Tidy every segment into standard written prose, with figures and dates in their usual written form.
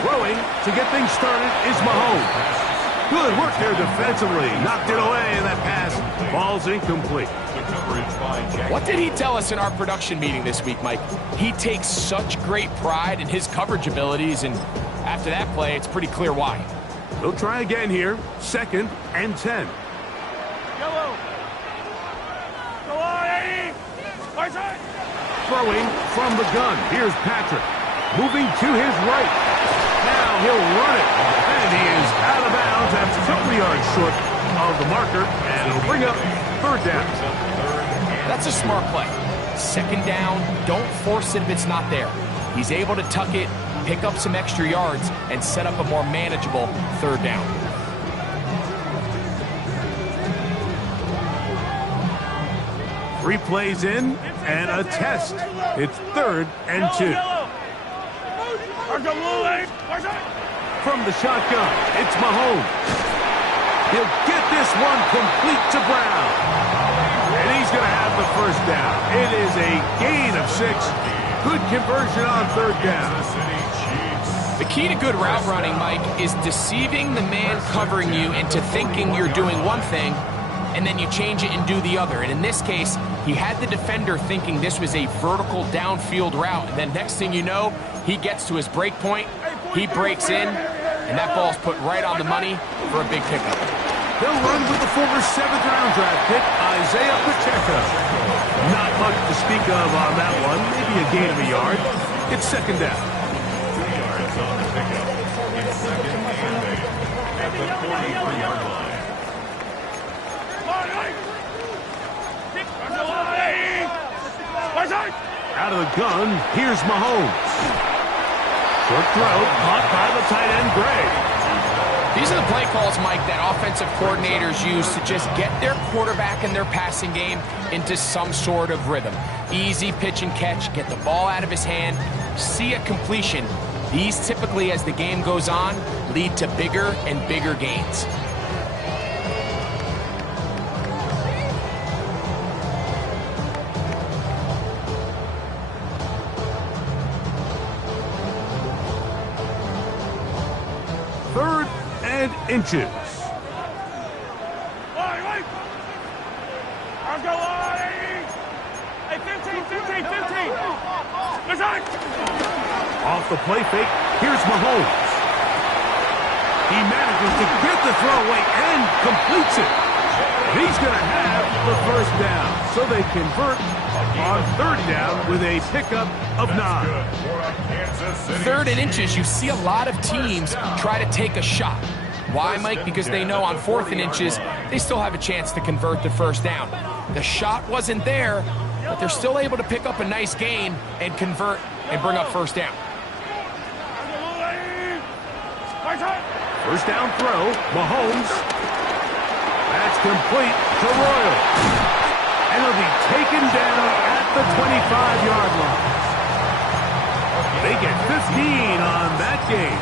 Throwing to get things started is Mahomes. Good work there defensively. Knocked it away, and that pass falls incomplete. What did he tell us in our production meeting this week, Mike? He takes such great pride in his coverage abilities, and after that play, it's pretty clear why. They'll try again here. 2nd and 10. Throwing from the gun. Here's Patrick. Moving to his right. Now he'll run it. And he is out of bounds at a couple yards short of the marker. And it'll bring up 3rd down. That's a smart play. 2nd down, don't force it if it's not there. He's able to tuck it, pick up some extra yards, and set up a more manageable 3rd down. Three plays in and a test. It's 3rd and 2. From the shotgun, it's Mahomes. He'll get this one complete to Brown. And he's going to have the 1st down. It is a gain of 6. Good conversion on 3rd down. The key to good route running, Mike, is deceiving the man covering you into thinking you're doing one thing, and then you change it and do the other. And in this case, he had the defender thinking this was a vertical downfield route, and then next thing you know, he gets to his break point, he breaks in, and that ball's put right on the money for a big pickup. They'll run with the former 7th-round draft pick, Isaiah Pacheco. Not much to speak of on that one, maybe a gain of a yard. It's 2nd down. 2 yards on the pickup. It's 2nd and 8 at the 43-yard line. Out of the gun, here's Mahomes. Short throw, caught by the tight end, Gray. These are the play calls, Mike, that offensive coordinators use to just get their quarterback and their passing game into some sort of rhythm. Easy pitch and catch, get the ball out of his hand, see a completion. These typically, as the game goes on, lead to bigger and bigger gains. Inches. Off the play fake, here's Mahomes. He manages to get the throw away and completes it. He's going to have the 1st down, so they convert on 3rd down with a pickup of 9. 3rd and inches, you see a lot of teams try to take a shot. Why, Mike? Because they know on 4th and inches, they still have a chance to convert the 1st down. The shot wasn't there, but they're still able to pick up a nice gain and convert and bring up 1st down. 1st down throw, Mahomes. That's complete to Royal. And he'll be taken down at the 25-yard line. They get 15 on that game.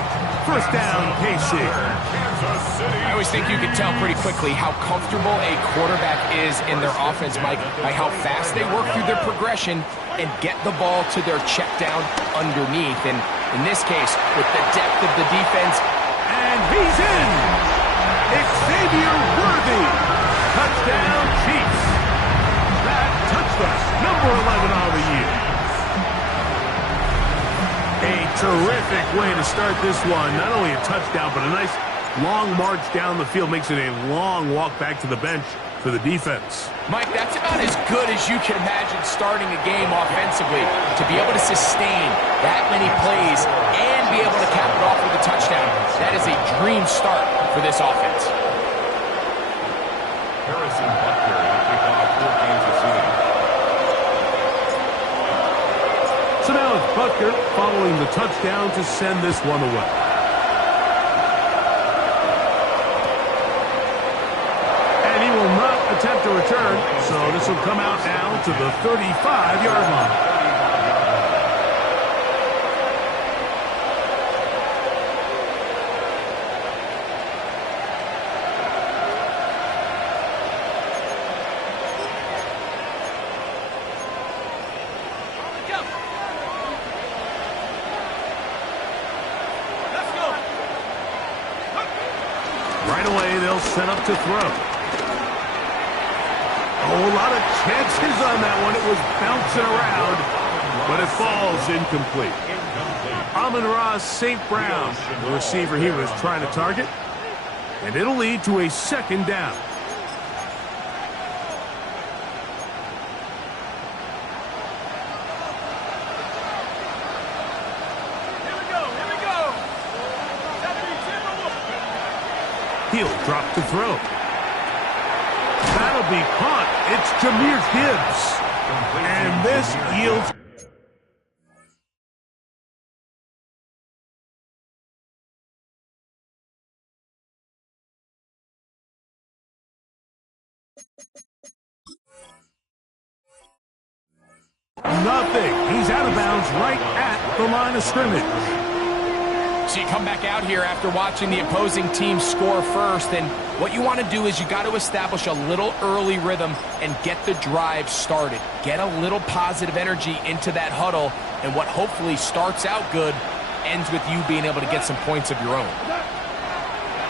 1st down, KC. I always think you can tell pretty quickly how comfortable a quarterback is in their offense, Mike, by how fast they work through their progression and get the ball to their check down underneath. And in this case, with the depth of the defense. And he's in! Xavier Worthy! Touchdown, Chiefs! That touchdown, number 11 on the year. A terrific way to start this one. Not only a touchdown, but a nice long march down the field. Makes it a long walk back to the bench for the defense. Mike, that's about as good as you can imagine starting a game offensively. To be able to sustain that many plays and be able to cap it off with a touchdown, that is a dream start for this offense. Harrison Butker to kick off 4 games of season. So now it's Butker following the touchdown to send this one away. And he will not attempt to return, so this will come out now to the 35-yard line. away, they'll set up to throw. Oh, a lot of chances on that one. It was bouncing around, but it falls incomplete. Amon-Ra St. Brown, the receiver he was trying to target, and it'll lead to a second down. He'll drop to throw. That'll be caught. It's Jahmyr Gibbs. And this yields... nothing. He's out of bounds right at the line of scrimmage. So you come back out here after watching the opposing team score first, and what you want to do is you got to establish a little early rhythm and get the drive started. Get a little positive energy into that huddle, and what hopefully starts out good ends with you being able to get some points of your own.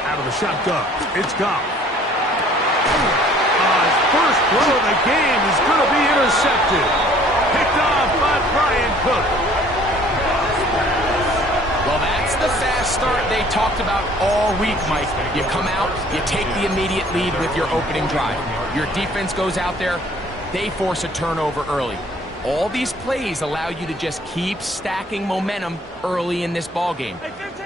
Out of the shotgun, it's gone. His first throw of the game is going to be intercepted. Picked off by Brian Cook. Well, that's the fast start they talked about all week, Mike. You come out, you take the immediate lead with your opening drive. Your defense goes out there, they force a turnover early. All these plays allow you to just keep stacking momentum early in this ball game.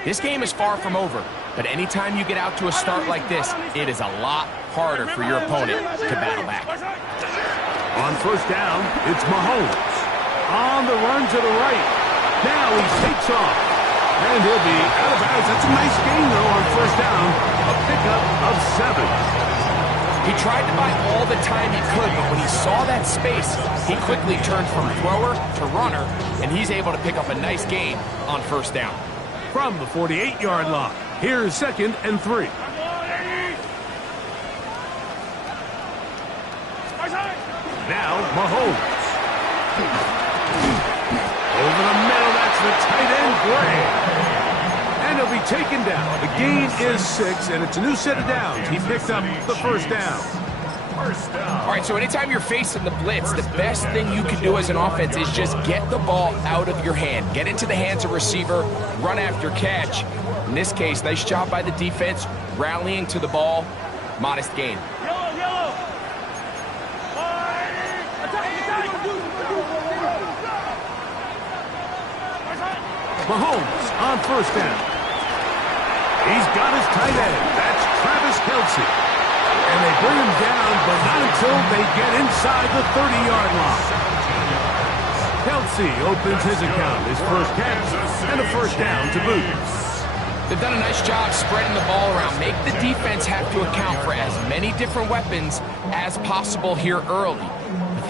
This game is far from over, but anytime you get out to a start like this, it is a lot harder for your opponent to battle back. On first down, it's Mahomes. On the run to the right. Now he takes off. And he'll be out of bounds. That's a nice gain, though, on first down. A pickup of 7. He tried to buy all the time he could, but when he saw that space, he quickly turned from thrower to runner, and he's able to pick up a nice gain on first down. From the 48-yard line, here's 2nd and 3. Now Mahomes. Over the middle, that's the tight end, Gray. And he'll be taken down. The gain is 6, and it's a new set of downs. He picked up the first down. All right, so anytime you're facing the blitz, the best thing you can do as an offense is just get the ball out of your hand. Get into the hands of receiver, run after catch. In this case, nice job by the defense, rallying to the ball, modest gain. Mahomes on first down. He's got his tight end. That's Travis Kelce. And they bring him down, but not until they get inside the 30-yard line. Kelce opens his account, his first catch, and a first down to boot. They've done a nice job spreading the ball around. Make the defense have to account for as many different weapons as possible here early.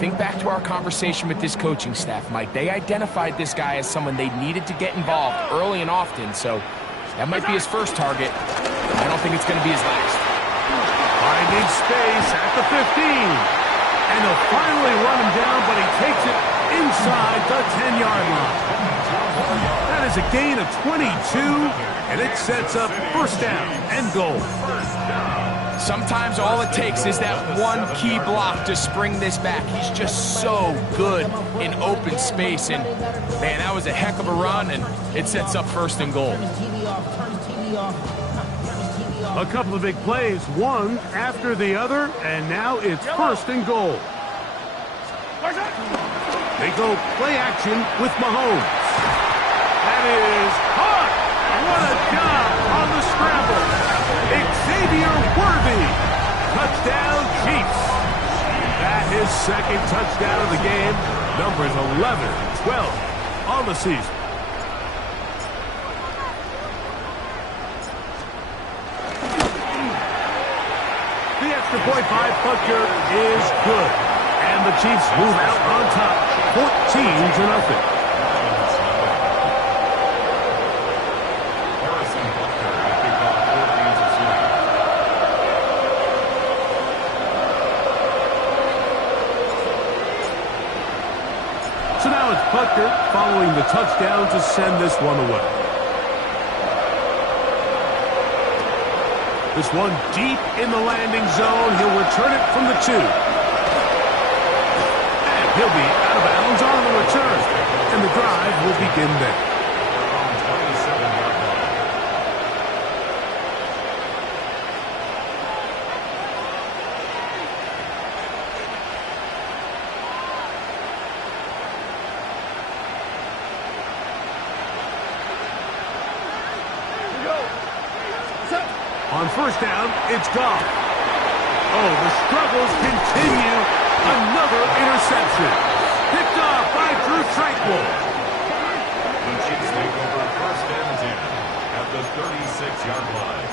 Think back to our conversation with this coaching staff, Mike. They identified this guy as someone they needed to get involved early and often, so that might be his first target. I don't think it's going to be his last. Finding space at the 15. And they'll finally run him down, but he takes it inside the 10-yard line. That is a gain of 22, and it sets up first down and goal. Sometimes all it takes is that one key block to spring this back. He's just so good in open space, and man, that was a heck of a run, and it sets up first and goal. A couple of big plays, one after the other, and now it's first and goal. They go play action with Mahomes. That is caught. What a job on the scramble. Xavier Worthy. Touchdown, Chiefs. That is second touchdown of the game. Numbers 11, 12 on the season. The extra point by Butker is good. And the Chiefs move out on top, 14-0. So now it's Butker following the touchdown to send this one away. This one deep in the landing zone. He'll return it from the 2. And he'll be out of bounds on the return. And the drive will begin there. On first down, it's Goff. Oh, the struggles continue. Another interception. Picked off by Drew Tranquil. The Chiefs take over first and 10 at the 36-yard line.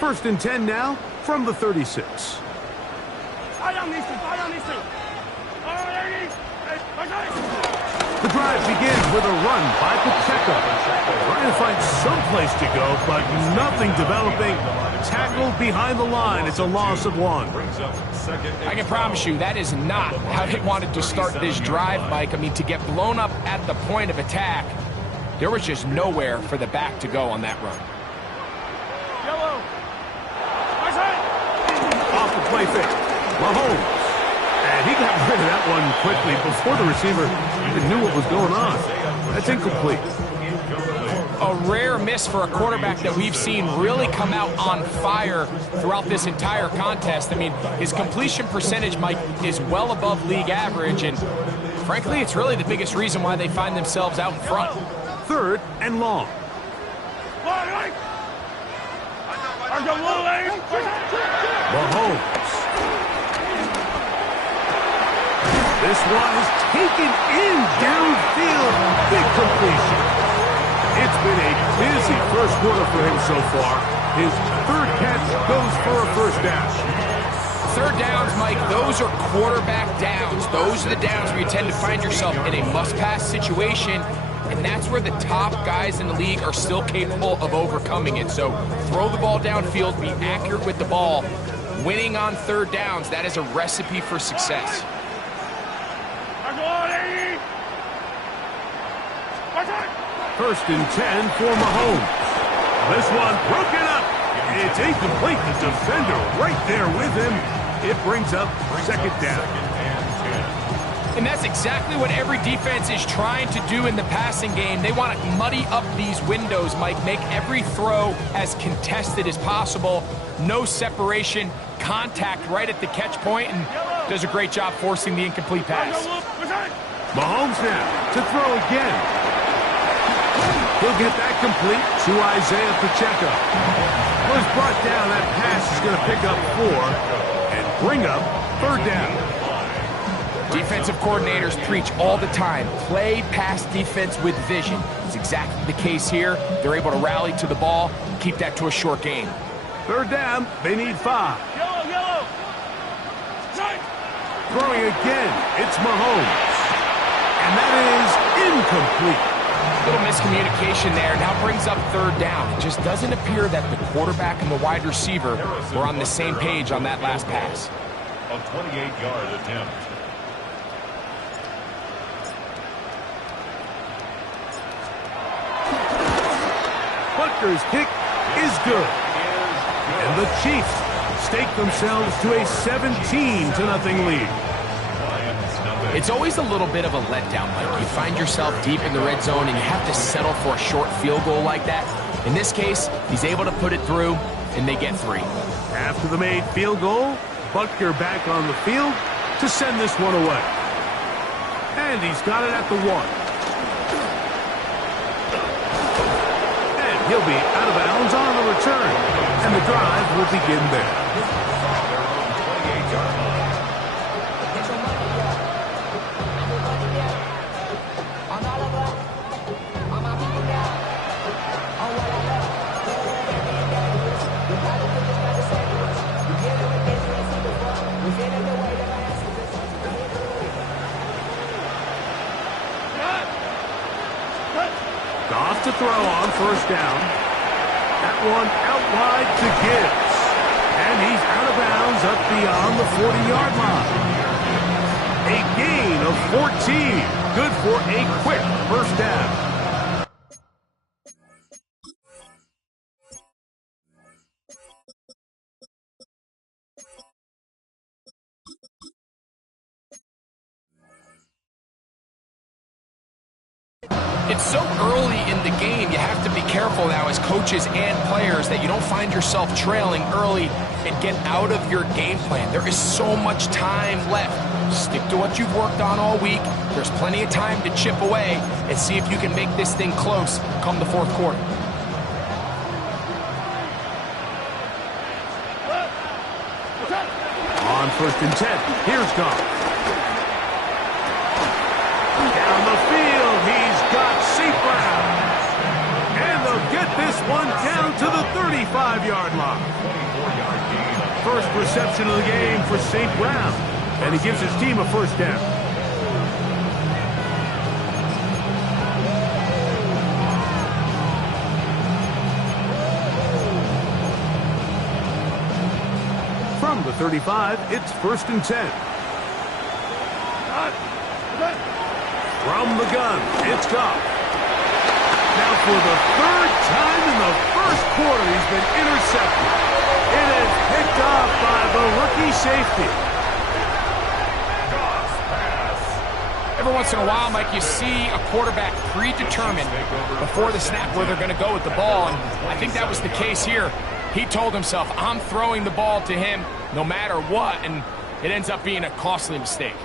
First and 10 now from the 36. The drive begins with a run by Pacheco. Trying to find some place to go, but nothing developing. Tackled behind the line. It's a loss of 1. I can promise you that is not how they wanted to start this drive, Mike. I mean, to get blown up at the point of attack, there was just nowhere for the back to go on that run. Off the play fake. Mahomes. And he got rid of that one quickly before the receiver even knew what was going on. That's incomplete. A rare miss for a quarterback that we've seen really come out on fire throughout this entire contest. I mean, his completion percentage, Mike, is well above league average, and frankly, it's really the biggest reason why they find themselves out in front. Third and long. Mahomes. This one is taken in downfield. Big completion. It's been a busy first quarter for him so far. His third catch goes for a first down. Third downs, Mike, those are quarterback downs. Those are the downs where you tend to find yourself in a must-pass situation, and that's where the top guys in the league are still capable of overcoming it. So throw the ball downfield, be accurate with the ball. Winning on third downs, that is a recipe for success. First and 10 for Mahomes. This one broken up. It's incomplete. The defender right there with him. It brings up second down. And that's exactly what every defense is trying to do in the passing game. They want to muddy up these windows, Mike, make every throw as contested as possible. No separation, contact right at the catch point, and does a great job forcing the incomplete pass. Mahomes now to throw again. He'll get that complete to Isaiah Pacheco. Was brought down. That pass is going to pick up 4 and bring up third down. Defensive coordinators preach all the time, play pass defense with vision. It's exactly the case here. They're able to rally to the ball, keep that to a short game. Third down, they need 5. Throwing again, it's Mahomes. And that is incomplete. Little miscommunication there. Now brings up third down. It just doesn't appear that the quarterback and the wide receiver were on the same page on that last pass. A 28-yard attempt. Butker's kick is good. And the Chiefs stake themselves to a 17-0 lead. It's always a little bit of a letdown, Mike. You find yourself deep in the red zone and you have to settle for a short field goal like that. In this case, he's able to put it through, and they get 3. After the made field goal, Butker back on the field to send this one away. And he's got it at the 1. And he'll be out of bounds on the return. And the drive will begin there. Goff to throw on first down. That one out wide to Gibbs. And he's out of bounds up beyond the 40-yard line. A gain of 14. Good for a quick first down. It's so early in the game, you have to be careful now as coaches and players that you don't find yourself trailing early and get out of your game plan. There is so much time left. Stick to what you've worked on all week. There's plenty of time to chip away and see if you can make this thing close come the fourth quarter. On 1st and 10, here's Goff. Down the field, he's got St. Brown. And they'll get this one down to the 35-yard line. First reception of the game for St. Brown. And he gives his team a first down. From the 35, it's 1st and 10. From the gun, it's Goff. Now for the 3rd time in the first quarter, he's been intercepted. It is picked off by the rookie safety. Every once in a while, Mike, you see a quarterback predetermined before the snap where they're going to go with the ball, and I think that was the case here. He told himself, I'm throwing the ball to him no matter what, and it ends up being a costly mistake.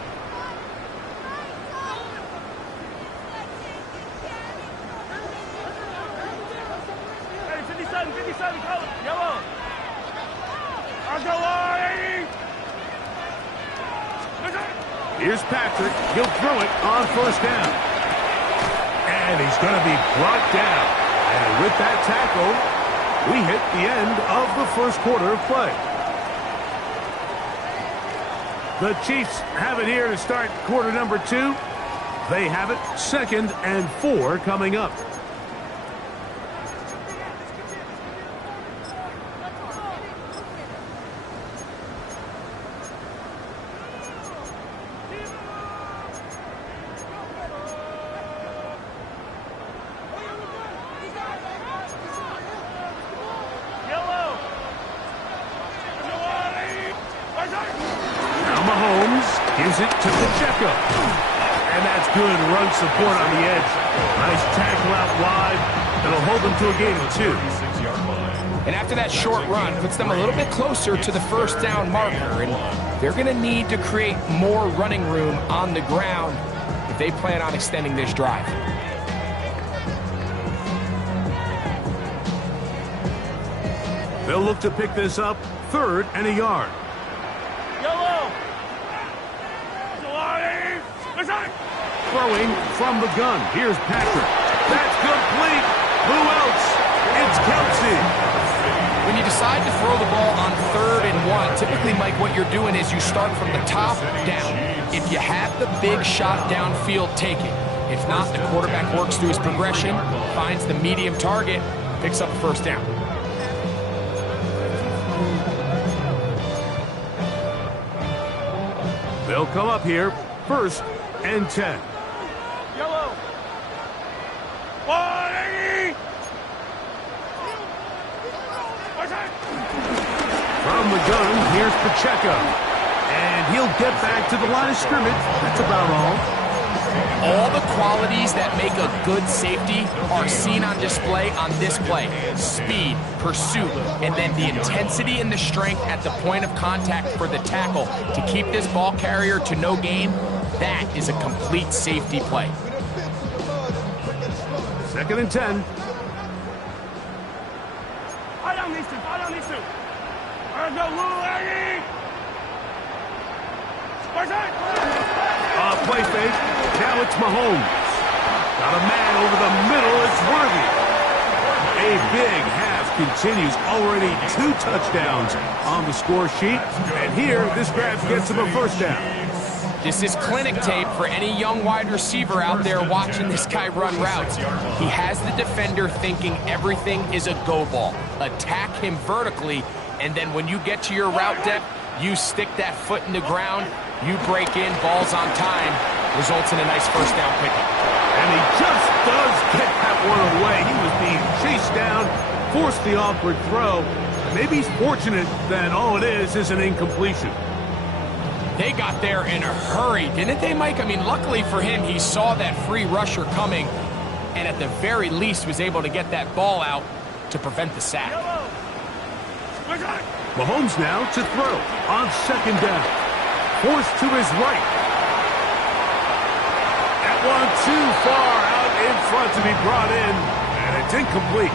Hey, 57, yellow. Here's Patrick. He'll throw it on 1st down. And he's going to be brought down. And with that tackle, we hit the end of the first quarter of play. The Chiefs have it here to start quarter number 2. They have it 2nd and 4 coming up. Gives it to Pacheco. And that's good run support on the edge. Nice tackle out wide. It'll hold them to a gain of 2. And after that short run, puts them a little bit closer to the first down marker. And they're going to need to create more running room on the ground if they plan on extending this drive. They'll look to pick this up 3rd and a yard. Throwing from the gun. Here's Patrick. That's complete. Who else? It's Kelsey. When you decide to throw the ball on 3rd and 1, typically, Mike, what you're doing is you start from the top down. If you have the big shot downfield, take it. If not, the quarterback works through his progression, finds the medium target, picks up the first down. They'll come up here 1st and 10. Yellow. 180. From the gun, here's Pacheco. And he'll get back to the line of scrimmage. That's about all. All the qualities that make a good safety are seen on display on this play. Speed, pursuit, and then the intensity and the strength at the point of contact for the tackle to keep this ball carrier to no gain. That is a complete safety play. 2nd and 10. Play fake. Now it's Mahomes. Got a man over the middle. It's Worthy. A big half continues. Already 2 touchdowns on the score sheet. And here, this grab gets him a first down. This is clinic tape for any young wide receiver out there watching this guy run routes. He has the defender thinking everything is a go ball. Attack him vertically, and then when you get to your route depth, You stick that foot in the ground, you break in, ball's on time, results in a nice first down pickup. And he just does get that one away. He was being chased down, forced the awkward throw. Maybe he's fortunate that all it is an incompletion. They got there in a hurry, didn't they, Mike? I mean, luckily for him, he saw that free rusher coming and at the very least was able to get that ball out to prevent the sack. Mahomes now to throw on second down. Forced to his right. That one too far out in front to be brought in, and it's incomplete.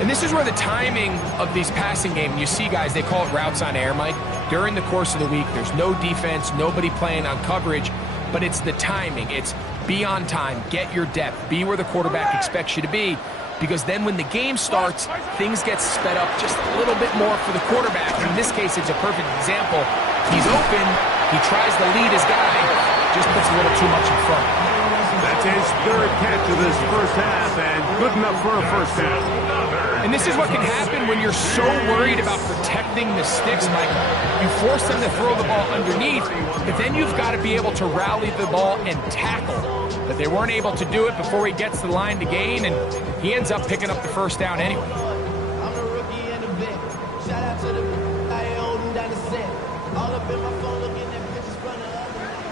And this is where the timing of these passing games, you see guys, they call it routes on air, Mike. During the course of the week, there's no defense, nobody playing on coverage, but it's the timing. It's be on time, get your depth, be where the quarterback expects you to be, because then when the game starts, things get sped up just a little bit more for the quarterback. In this case, it's a perfect example. He's open, he tries to lead his guy, just puts a little too much in front. That's his third catch of this first half, and good enough for a first down. And this is what can happen when you're so worried about protecting the sticks, Mike. You force them to throw the ball underneath, but then you've got to be able to rally the ball and tackle. But they weren't able to do it before he gets to the line to gain, and he ends up picking up the first down anyway. I'm a rookie and a vet. Shout out to the I holding down the set. All up in my phone looking at pictures from the other night.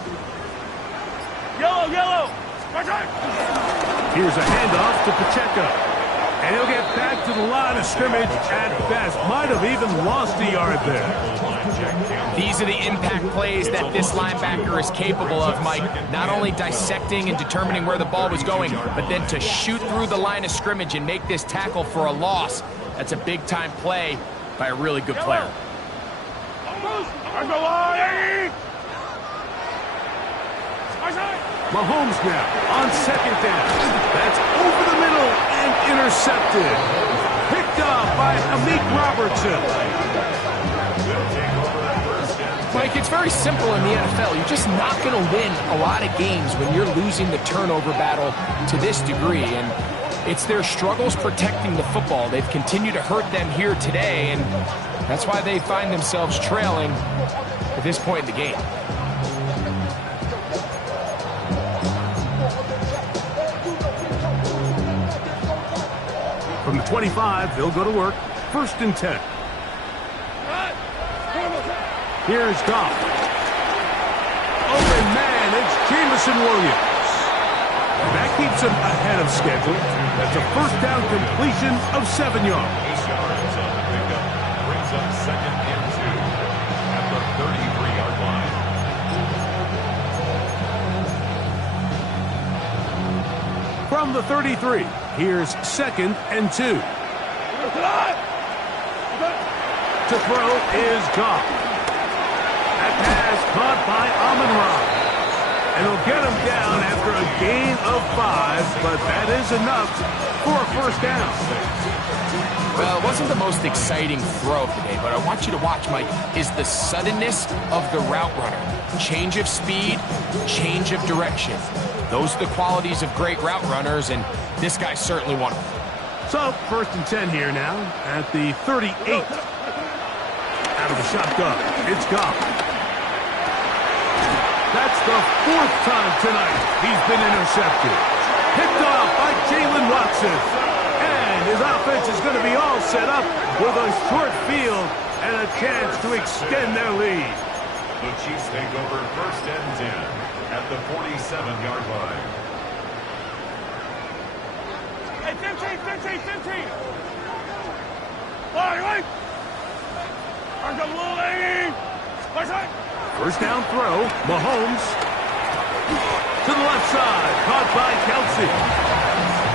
Yellow, yellow. Here's a handoff to Pacheco. And he'll get back to the line of scrimmage at best. Might have even lost a yard there. These are the impact plays that this linebacker is capable of, Mike. Not only dissecting and determining where the ball was going, but then to shoot through the line of scrimmage and make this tackle for a loss. That's a big-time play by a really good player. Mahomes now on second down. That's over the middle and intercepted. Picked up by Amik Robertson. Mike, it's very simple in the NFL. You're just not going to win a lot of games when you're losing the turnover battle to this degree. And it's their struggles protecting the football. They've continued to hurt them here today, and that's why they find themselves trailing at this point in the game. From the 25, they'll go to work. 1st and 10. Here's Goff. Open man, it's Jameson Williams. That keeps him ahead of schedule. That's a first down completion of 7 yards. 8 yards on the pickup. Brings up 2nd and 2 at the 33-yard line. From the 33, here's 2nd and 2. To throw is Goff. That pass caught by Amon-Ra. And he'll get him down after a gain of 5, but that is enough for a first down. Well, it wasn't the most exciting throw of the day, but I want you to watch, Mike, is the suddenness of the route runner. Change of speed, change of direction. Those are the qualities of great route runners, and this guy's certainly one of them. So, 1st and 10 here now at the 38. Out of the shotgun, it's Goff. That's the 4th time tonight he's been intercepted. Picked off by Jalen Watson. And his offense is going to be all set up with a short field and a chance to extend their lead. The Chiefs take over 1st and 10 at the 47-yard line. Hey, 15. All right. First down throw, Mahomes. To the left side, caught by Kelsey.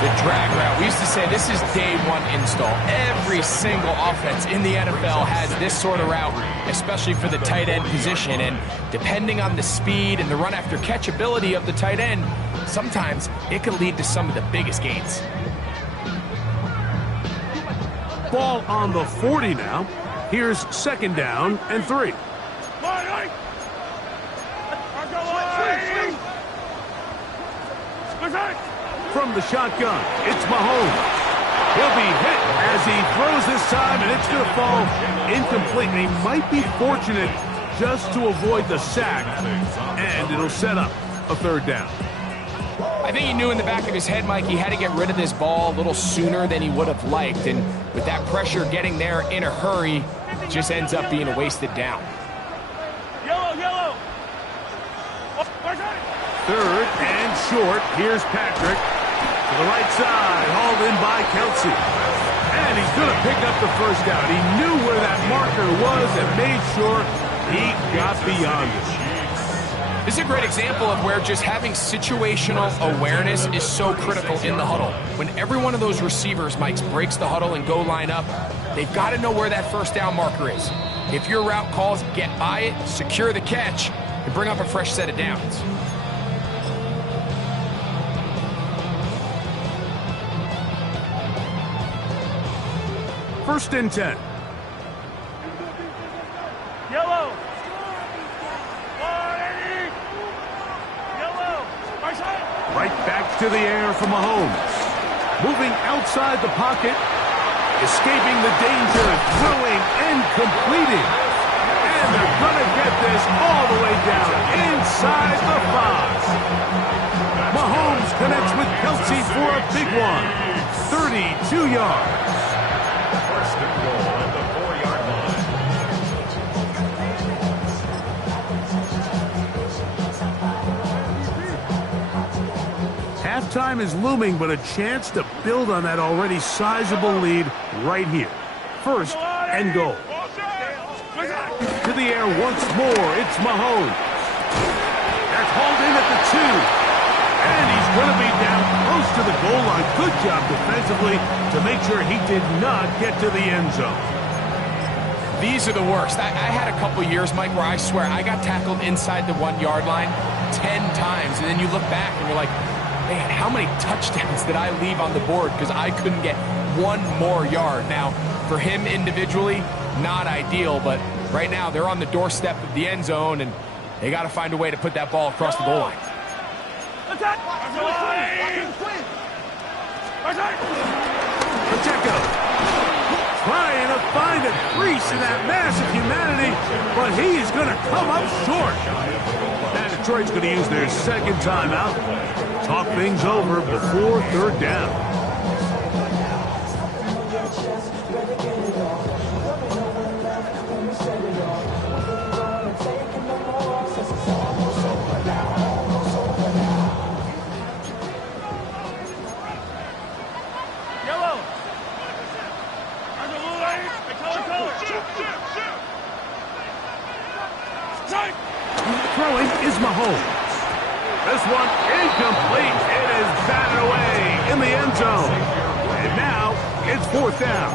The drag route. We used to say this is day one install. Every single offense in the NFL has this sort of route, especially for the tight end position. And depending on the speed and the run after catch ability of the tight end, sometimes it can lead to some of the biggest gains. Ball on the 40 now. Here's 2nd down and 3. From the shotgun, it's Mahomes. He'll be hit as he throws this time, and it's going to fall incomplete. And he might be fortunate just to avoid the sack, and it'll set up a third down. I think he knew in the back of his head, Mike, he had to get rid of this ball a little sooner than he would have liked. And with that pressure getting there in a hurry, it just ends up being a wasted down. Yellow, yellow. Third and short. Here's Patrick to the right side, hauled in by Kelsey. And he's going to pick up the first down. He knew where that marker was and made sure he got beyond it. This is a great example of where just having situational awareness is so critical in the huddle. When every one of those receivers, Mike, breaks the huddle and go line up, they've got to know where that first down marker is. If your route calls, get by it, secure the catch, and bring up a fresh set of downs. First and 10. Yellow. Right back to the air for Mahomes. Moving outside the pocket. Escaping the danger. Throwing and completing. And they're going to get this all the way down inside the 5. Mahomes connects with Kelsey for a big one. 32 yards. First and goal at the 4-yard line. Halftime is looming, but a chance to build on that already sizable lead right here. First and goal. To the air once more. It's Mahomes. That's hauled in at the 2. And he's going to be down close to the goal line. Good job defensively to make sure he did not get to the end zone. These are the worst. I had a couple years, Mike, where I swear I got tackled inside the 1-yard line 10 times. And then you look back and you're like, man, how many touchdowns did I leave on the board because I couldn't get one more yard? Now, for him individually, not ideal, but right now they're on the doorstep of the end zone, and they got to find a way to put that ball across the goal line. Pacheco trying to find a crease in that mass of humanity, but he is going to come up short. And Detroit's going to use their second timeout. Talk things over before third down. Throwing is Mahomes. This one incomplete. It is batted away in the end zone. And now it's fourth down.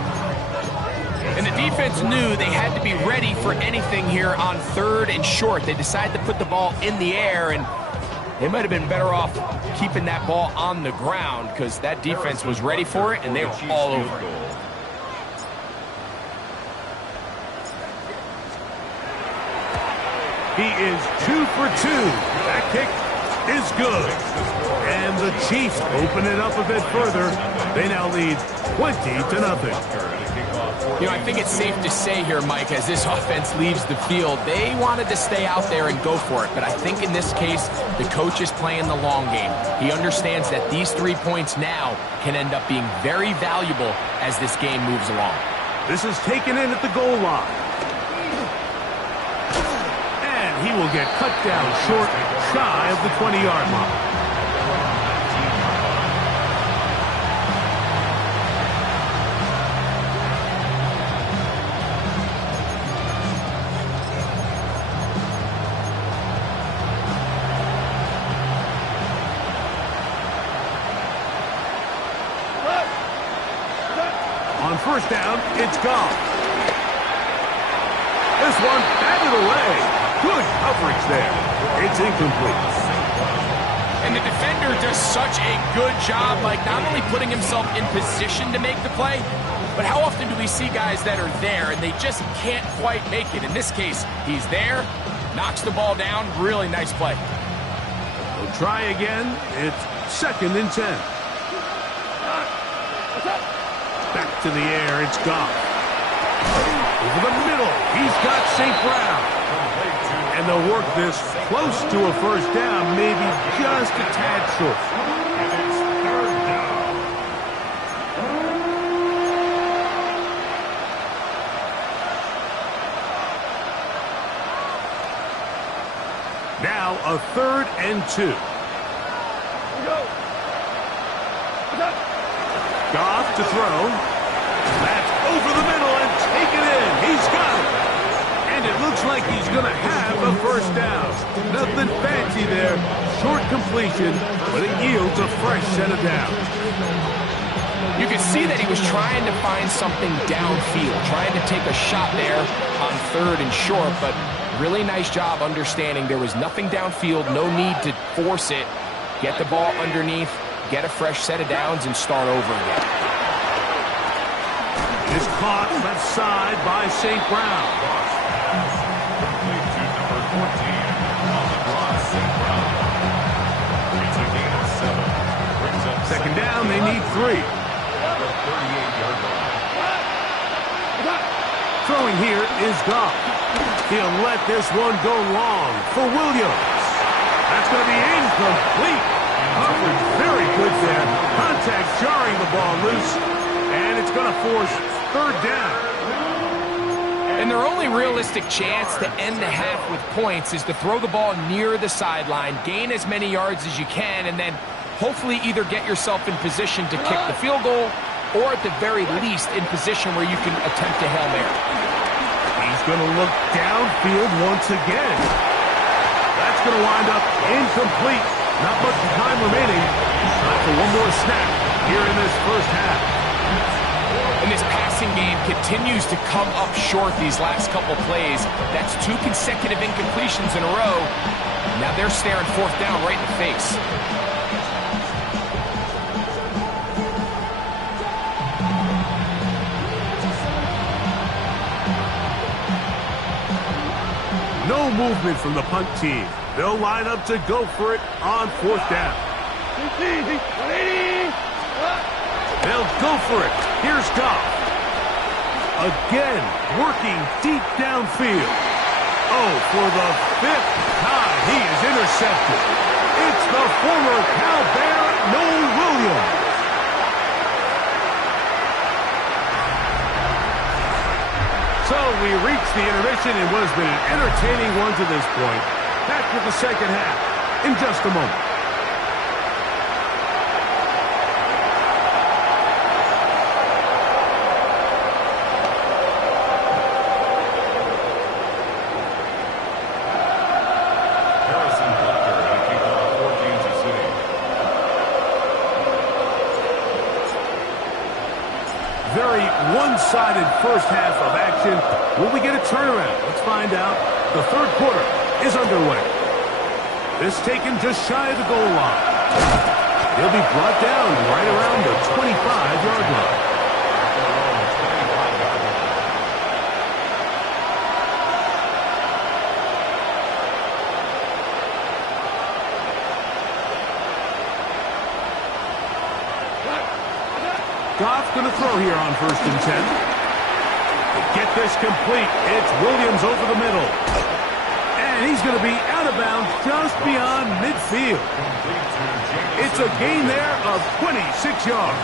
And the defense knew they had to be ready for anything here on third and short. They decided to put the ball in the air, and they might have been better off keeping that ball on the ground because that defense was ready for it, and they were all over it. He is 2 for 2. That kick is good. And the Chiefs open it up a bit further. They now lead 20-0. You know, I think it's safe to say here, Mike, as this offense leaves the field, they wanted to stay out there and go for it. But I think in this case, the coach is playing the long game. He understands that these 3 points now can end up being very valuable as this game moves along. This is taken in at the goal line. He will get cut down short, shy of the 20-yard line. On first down, it's gone. This one batted away. Good coverage there. It's incomplete. And the defender does such a good job, like not only putting himself in position to make the play, but how often do we see guys that are there and they just can't quite make it? In this case, he's there, knocks the ball down. Really nice play. We'll try again. It's second and 10. Back to the air, it's Goff. Over the middle, he's got St. Brown. And they'll work this close to a first down, maybe just a tad short. And it's third down. Now a 3rd and 2. Goff to throw. That's over the middle and taken in. He's got it. And it looks like he's going to have a first down. Nothing fancy there. Short completion, but it yields a fresh set of downs. You could see that he was trying to find something downfield, trying to take a shot there on 3rd and short, but really nice job understanding there was nothing downfield, no need to force it. Get the ball underneath, get a fresh set of downs, and start over again. It is caught left side by St. Brown. Complete to number 14 on the draw, St. Brown. It's a gain of 7. Brings up Second down, they need 3. at the 38-yard line. Throwing here is Goff. He'll let this one go long for Williams. That's going to be incomplete. Coverage very good there. Contact jarring the ball loose. And it's going to force 3rd down. And their only realistic chance to end the half with points is to throw the ball near the sideline, gain as many yards as you can, and then hopefully either get yourself in position to kick the field goal or at the very least in position where you can attempt a Hail Mary. He's going to look downfield once again. That's going to wind up incomplete. Not much time remaining. Time for one more snap here in this first half. And this passing game continues to come up short these last couple plays. That's 2 consecutive incompletions in a row. Now they're staring 4th down right in the face. No movement from the punt team. They'll line up to go for it on 4th down. They'll go for it. Here's Goff. Again, working deep downfield. Oh, for the 5th time, he is intercepted. It's the former Cal Bear, Noel Williams. So we reach the intermission in what has been an entertaining one to this point. Back with the second half in just a moment. Very one-sided first half of action. Will we get a turnaround? Let's find out. The 3rd quarter is underway. This taken just shy of the goal line. He'll be brought down right around the 25-yard line. Goff going to throw here on 1st and 10. To get this complete, it's Williams over the middle. And he's going to be out of bounds just beyond midfield. It's a gain there of 26 yards.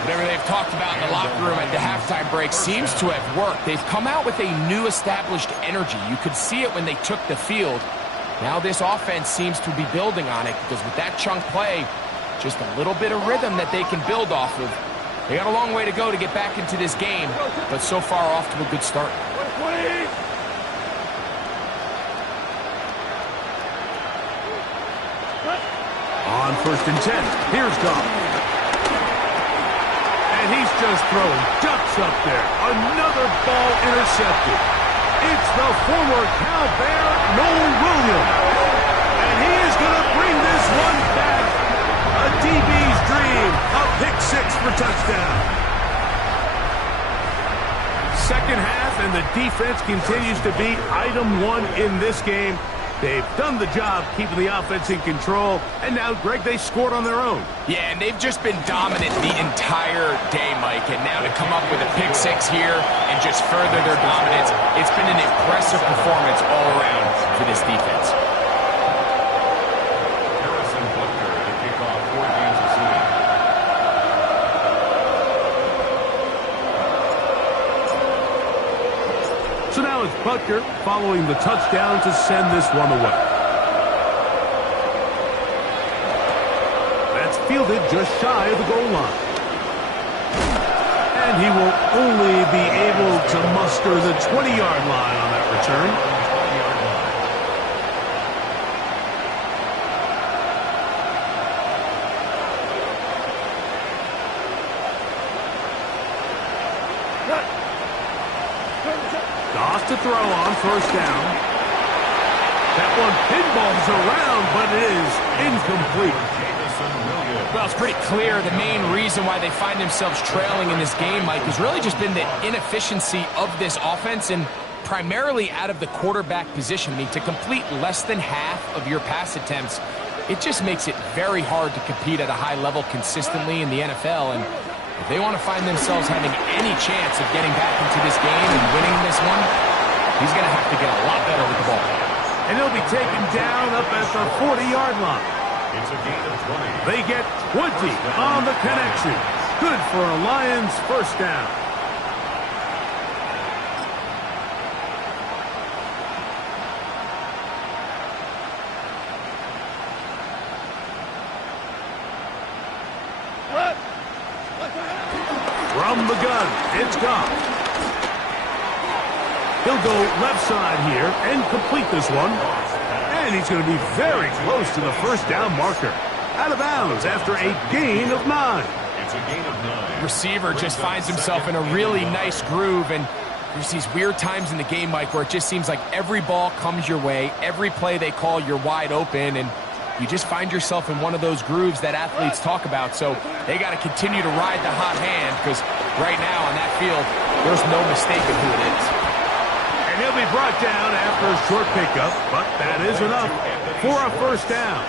Whatever they've talked about in the locker room at the halftime break seems to have worked. They've come out with a new established energy. You could see it when they took the field. Now this offense seems to be building on it because with that chunk play, just a little bit of rhythm that they can build off of. They got a long way to go to get back into this game, but so far off to a good start. On 1st and 10, here's Goff. And he's just throwing ducks up there. Another ball intercepted. It's the former Cal Bear, Noel Williams. And he is going to bring this one back. A DB's dream. A pick 6 for touchdown. Second half, and the defense continues to be item 1 in this game. They've done the job keeping the offense in control, and now, Greg, they scored on their own. Yeah, and they've just been dominant the entire day, Mike. And now to come up with a pick six here and just further their dominance, it's been an impressive performance all around for this defense. To kick off for Kansas City. So now it's Butker following the touchdown to send this one away. That's fielded just shy of the goal line. And he will only be able to muster the 20-yard line on that return. Goff to throw on first down. That one pinballs around, but it is incomplete. Well, it's pretty clear the main reason why they find themselves trailing in this game, Mike, has really just been the inefficiency of this offense and primarily out of the quarterback position. I mean, to complete less than half of your pass attempts, it just makes it very hard to compete at a high level consistently in the NFL. And if they want to find themselves having any chance of getting back into this game and winning this one, he's going to have to get a lot better with the ball. And he'll be taken down up at the 40-yard line. It's a gain of 20. They get 20 on the connection. Good for a Lions first down. From the gun, it's Goff. He'll go left side here and complete this one. And he's going to be very close to the first down marker. Out of bounds after a gain of 9. It's a gain of 9. Receiver just finds himself in a really nice groove, and there's these weird times in the game, Mike, where it just seems like every ball comes your way, every play they call, you're wide open, and you just find yourself in one of those grooves that athletes talk about. So they got to continue to ride the hot hand, because right now on that field, there's no mistaking who it is. And he'll be brought down after a short pickup, but that is enough for a first down.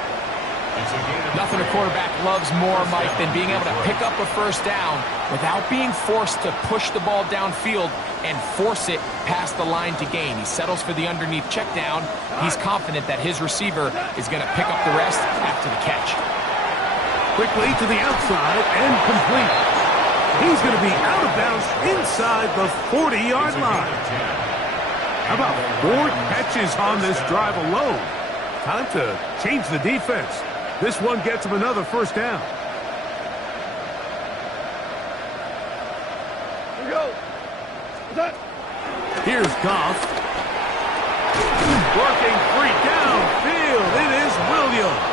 Nothing a quarterback loves more, Mike, than being able to pick up a first down without being forced to push the ball downfield and force it past the line to gain. He settles for the underneath check down. He's confident that his receiver is going to pick up the rest after the catch. Quickly to the outside and complete. He's going to be out of bounds inside the 40-yard line. How about 4 catches on this drive alone? Time to change the defense. This one gets him another first down. Here we go. Here's Goff. Working free downfield. It is Williams.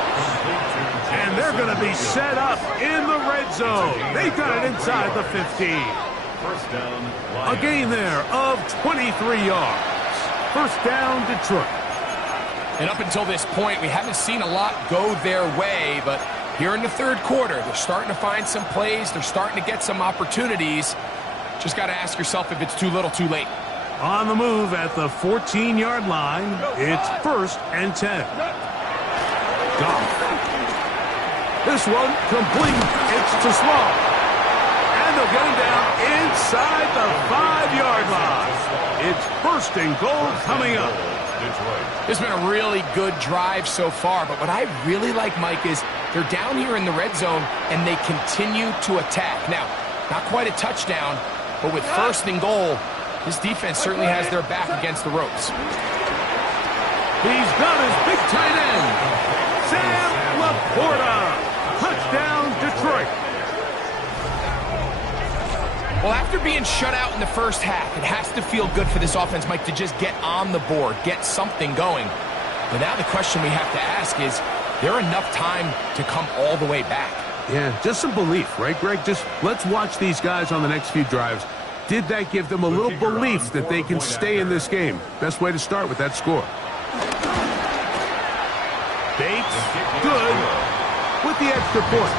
And they're going to be set up in the red zone. They got it inside the 15. First down, A gain there of 23 yards. First down, Detroit. And up until this point, we haven't seen a lot go their way, but here in the third quarter, they're starting to find some plays. They're starting to get some opportunities. Just got to ask yourself if it's too little, too late. On the move at the 14-yard line, it's 1st and 10. Goff. This one complete. It's to Small. And they'll get him down inside the 5-yard line. It's 1st and goal coming up. It's been a really good drive so far, but what I really like, Mike, is they're down here in the red zone, and they continue to attack. Now, not quite a touchdown, but with 1st and goal, this defense certainly has their back against the ropes. He's got his big tight end, Sam Laporta. Touchdown, Detroit. Well, after being shut out in the first half, it has to feel good for this offense, Mike, to just get on the board, get something going. But now the question we have to ask is there enough time to come all the way back? Yeah, just some belief, right, Greg? Just let's watch these guys on the next few drives. Did that give them a little belief that they can stay in this game? Best way to start with that score. Bates, good, with the extra point.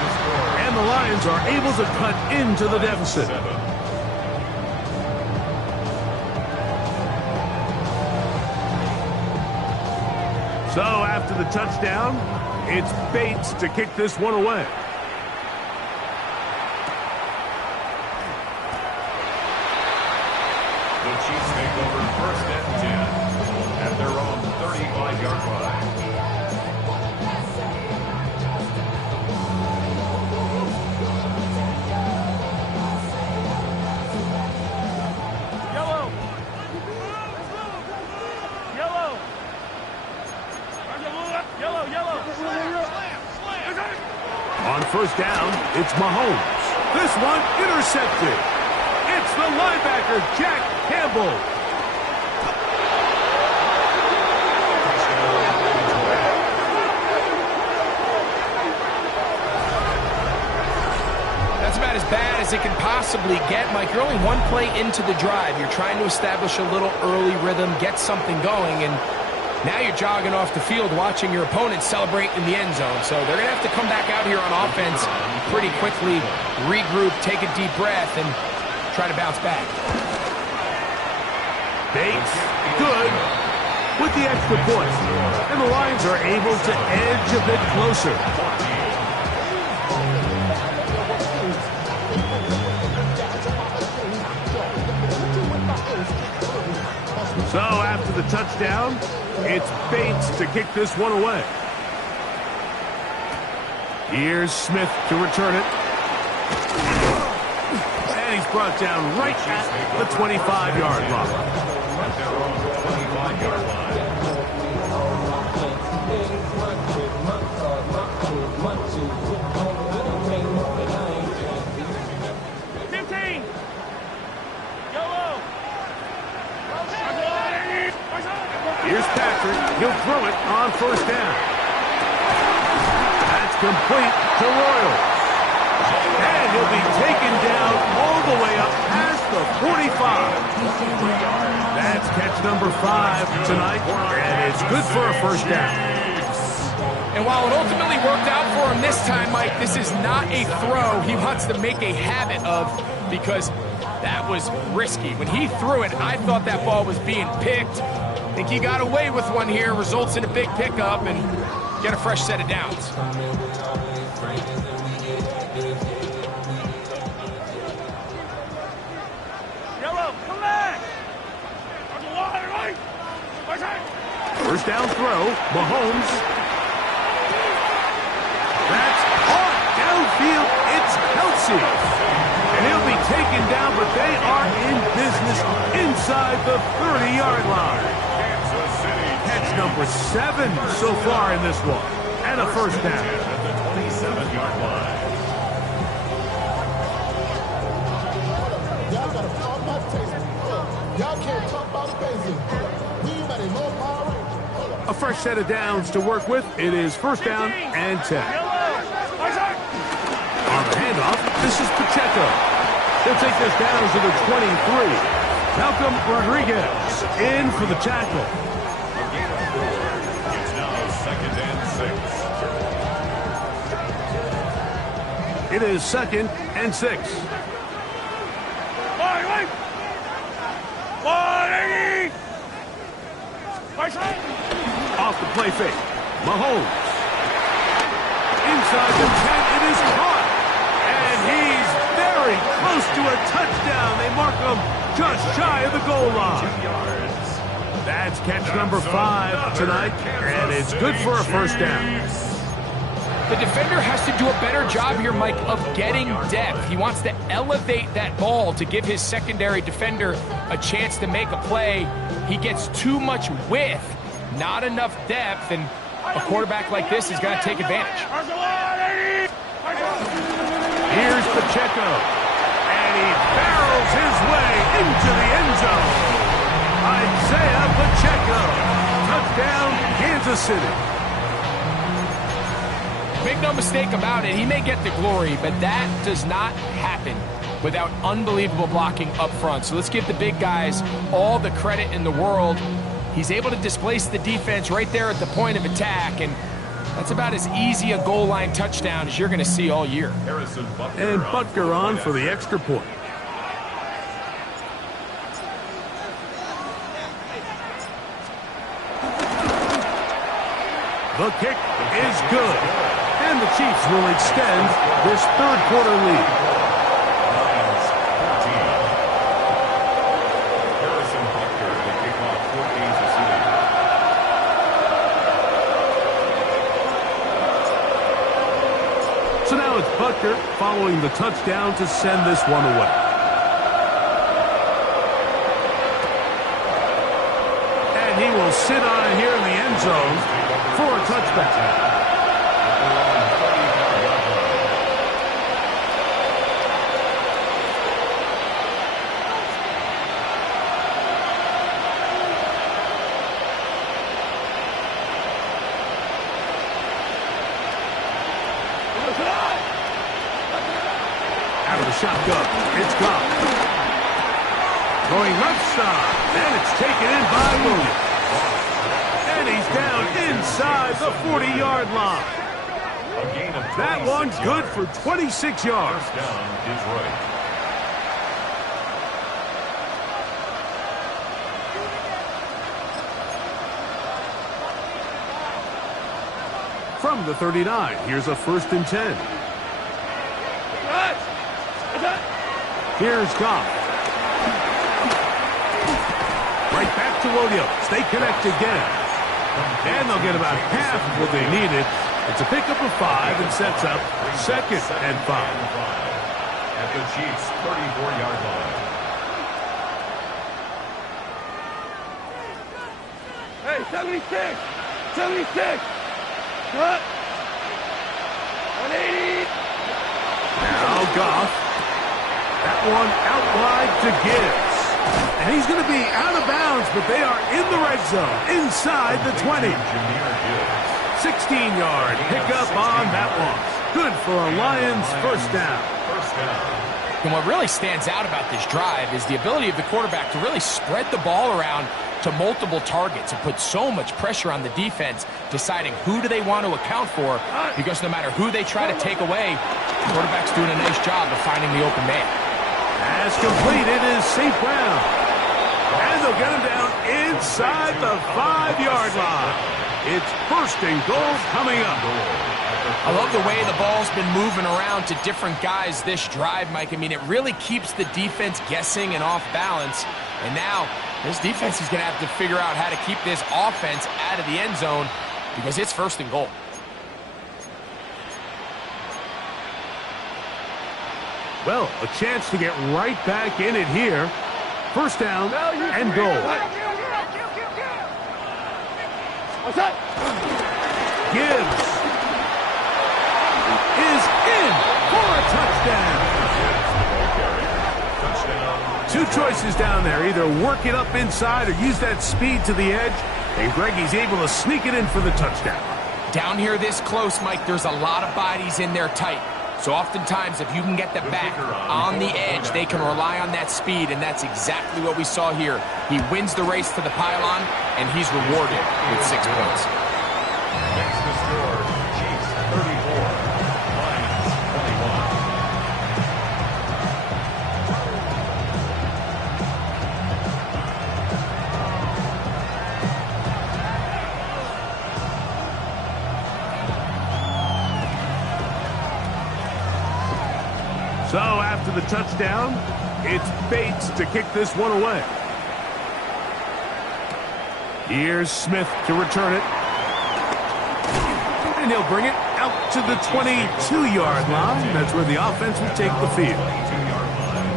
And the Lions are able to cut into the deficit. So after the touchdown, it's Bates to kick this one away. The Chiefs take over first and 10 at their own 35-yard line. Yellow. Yellow. Yellow, yellow. On first down, it's Mahomes. This one intercepted. It's the linebacker, Jack Campbell. That's about as bad as it can possibly get, Mike. You're only one play into the drive. You're trying to establish a little early rhythm, get something going, and now you're jogging off the field watching your opponent celebrate in the end zone. So they're going to have to come back out here on offense pretty quickly, regroup, take a deep breath, and try to bounce back. Bates, good, with the extra point. And the Lions are able to edge a bit closer. So after the touchdown, it's Bates to kick this one away. Here's Smith to return it. And he's brought down right at the 25-yard line. At their own 25-yard line. 15. Yellow. Here's Patrick. He'll throw it on first down. That's complete to Royals. And he'll be taken down all the way up past the 45. That's catch number 5 tonight, and it's good for a first down. And while it ultimately worked out for him this time, Mike, this is not a throw he wants to make a habit of, because that was risky. When he threw it, I thought that ball was being picked. I think he got away with one here, results in a big pickup, and get a fresh set of downs. Yellow, come back. First down throw, Mahomes. That's caught downfield. It's Kelsey. And he'll be taken down, but they are in business inside the 30-yard line. Catch number 7 so far in this one. And a first down. At the 27-yard line. Y'all gotta talk about taste. Y'all can't talk about basic. We better more power. A fresh set of downs to work with. It is first down and 10. On the handoff, this is Pacheco. He'll take this down to the 23. Malcolm Rodriguez in for the tackle. It's now second and 6. It is second and 6. Off the play fake. Mahomes. Inside the 10, it is caught. And he's very close to a touchdown. They mark him just shy of the goal line. That's catch number 5 tonight, and it's good for a first down. The defender has to do a better job here, Mike, of getting depth. He wants to elevate that ball to give his secondary defender a chance to make a play. He gets too much width, not enough depth, and a quarterback like this is going to take advantage. Here's Pacheco, and he barrels his way into the end zone. Isaiah Pacheco, touchdown, Kansas City. Make no mistake about it, he may get the glory, but that does not happen without unbelievable blocking up front. So let's give the big guys all the credit in the world. He's able to displace the defense right there at the point of attack, and that's about as easy a goal line touchdown as you're going to see all year. And Butker on for the extra point. The kick is good. And the Chiefs will extend this third quarter lead. Lions 14. Harrison Butker, the kickoff for Kansas City. So now it's Butker following the touchdown to send this one away. And he will sit on it here in the end zone for a touchback. Out of the shotgun, it's gone. Going left side, and it's taken in by Williams. And he's down inside the 40-yard line. A gain of 26 That one's good yards. for 26 yards. First down, Detroit. From the 39, here's a 1st and 10. Here's Goff. Right back to Williams. They connect again. And they'll get about half of what they needed. It's a pickup of 5 and sets up 2nd and 5. At the Chiefs' 34-yard line. Hey, 76! 76! Cut! 180! Now Goff. That one out wide to Gibbs. And he's going to be out of bounds, but they are in the red zone, inside the 20. 16-yard pickup on that one. Good for a Lions first down. First down. And what really stands out about this drive is the ability of the quarterback to really spread the ball around to multiple targets and put so much pressure on the defense, deciding who do they want to account for, because no matter who they try to take away, the quarterback's doing a nice job of finding the open man. As complete, it is St. Brown. And they'll get him down inside the 5-yard line. It's 1st and goal coming up. I love the way the ball's been moving around to different guys this drive, Mike. I mean, it really keeps the defense guessing and off balance. And now, this defense is going to have to figure out how to keep this offense out of the end zone because it's 1st and goal. Well, a chance to get right back in it here. 1st down and goal. What's up? Gibbs is in for a touchdown. Two choices down there. Either work it up inside or use that speed to the edge. And Greggy's able to sneak it in for the touchdown. Down here this close, Mike, there's a lot of bodies in there tight. So oftentimes, if you can get the back on the edge, they can rely on that speed, and that's exactly what we saw here. He wins the race to the pylon, and he's rewarded with 6 points. Next to score, Chiefs 34, Lions 21. So after the touchdown, it's Bates to kick this one away. Here's Smith to return it. And he'll bring it out to the 22-yard line. That's where the offense will take the field. 22-yard line.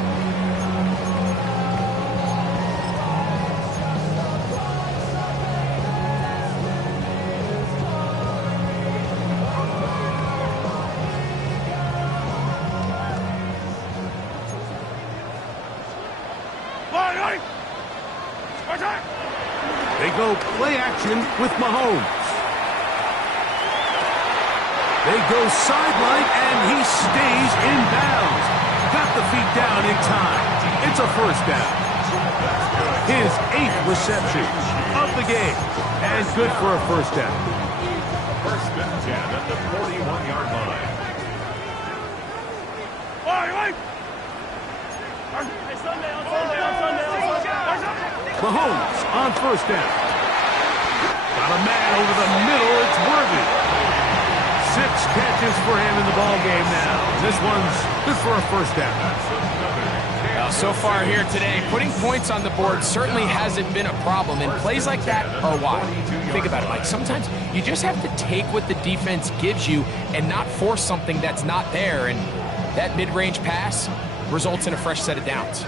They go play action with Mahomes. They go sideline, and he stays in bounds. Got the feet down in time. It's a 1st down. His 8th reception of the game, and good for a 1st down. 1st and 10 at the 41-yard line. Mahomes on 1st down. Got the man over the middle, it's Worthy. 6 catches for him in the ball game now. This one's good for a first down. Well, so far here today, putting points on the board certainly hasn't been a problem, and plays like that are why. Think about it, Mike. Sometimes you just have to take what the defense gives you and not force something that's not there, and that mid-range pass results in a fresh set of downs.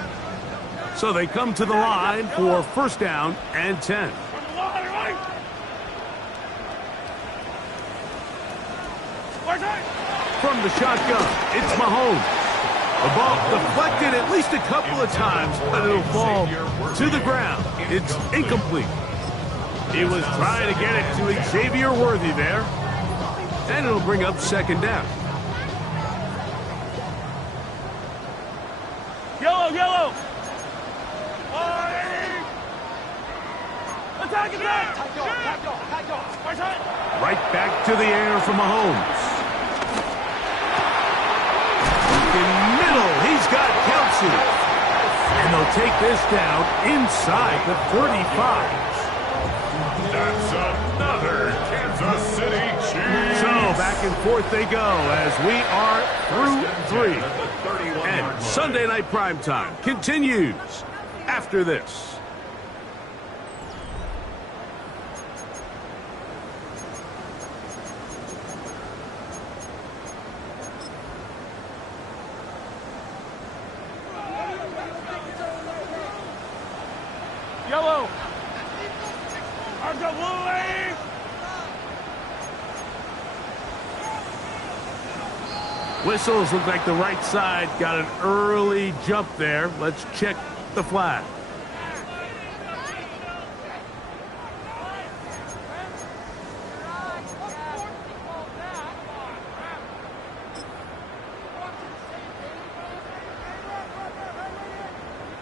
So they come to the line for first down and 10. From the shotgun, it's Mahomes. The ball deflected at least a couple of times, but it'll fall to the ground. It's incomplete. He was trying to get it to Xavier Worthy there, and it'll bring up second down. Yellow! Attack! Right back to the air for Mahomes. In middle, he's got Kelsey. And they'll take this down inside the 35. That's another Kansas City Chiefs. So back and forth they go as we are through 3. And Sunday Night Primetime continues after this. Yellow! Argo Blue! Whistles look like the right side got an early jump there. Let's check the flag.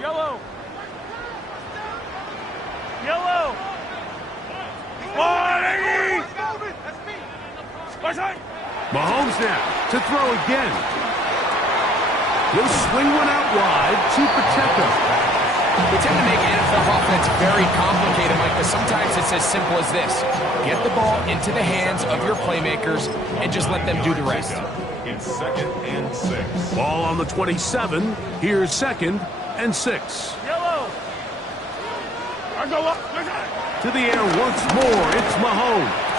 Yellow! Mahomes now to throw again. He'll swing one out wide to Pacheco. We tend to make NFL offense very complicated, Mike, but sometimes it's as simple as this. Get the ball into the hands of your playmakers and just let them do the rest. It's 2nd and 6. Ball on the 27. Here's 2nd and 6. Yellow! Argo up! To the air once more. It's Mahomes.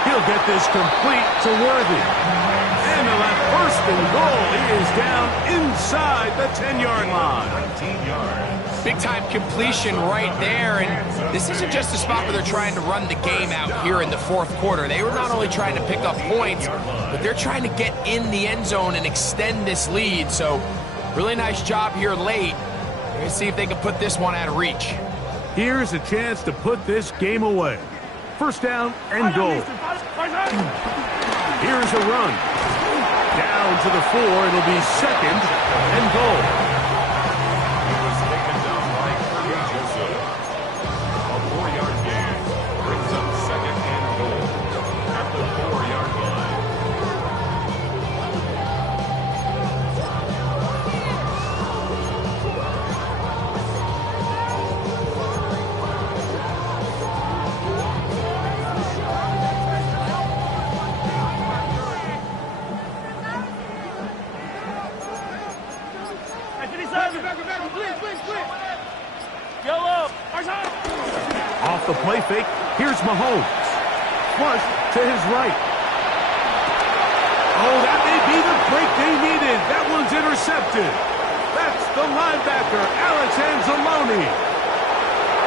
He'll get this complete to Worthy. And they'll have 1st and goal. He is down inside the 10-yard line. 19 yards. Big-time completion right there, and this isn't just a spot where they're trying to run the game out here in the 4th quarter. They were not only trying to pick up points, but they're trying to get in the end zone and extend this lead. So, really nice job here late. Let's see if they can put this one out of reach. Here's a chance to put this game away. 1st down and goal. Here's a run. Down to the 4. It'll be 2nd and goal. He was taken down by Kirby Joseph. A 4-yard gain brings up 2nd and goal at the 4-yard line. Yellow! Off the play fake, here's Mahomes. Flush to his right. Oh, that may be the break they needed. That one's intercepted. That's the linebacker, Alex Anzalone.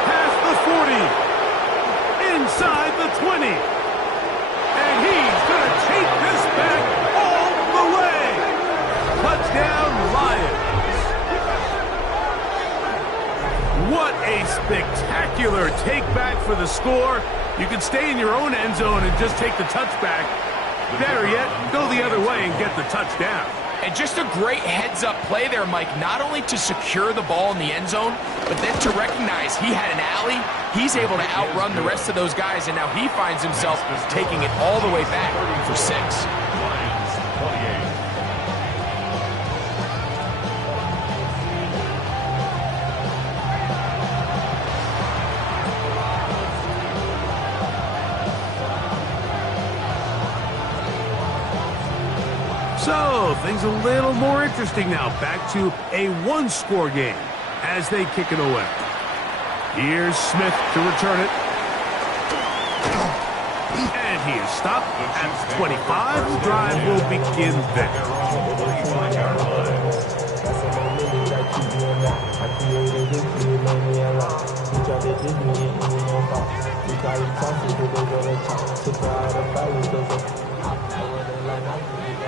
Past the 40. Inside the 20. And he's going to take this back all the way. Touchdown, Lions. What a spectacular take back for the score. You can stay in your own end zone and just take the touchback. Better yet, go the other way and get the touchdown. And just a great heads-up play there, Mike, not only to secure the ball in the end zone, but then to recognize he had an alley. He's able to outrun the rest of those guys, and now he finds himself taking it all the way back for 6. Lions 28. So, things a little more interesting now. Back to a one-score game as they kick it away. Here's Smith to return it. And he is stopped at 25. The drive will begin there.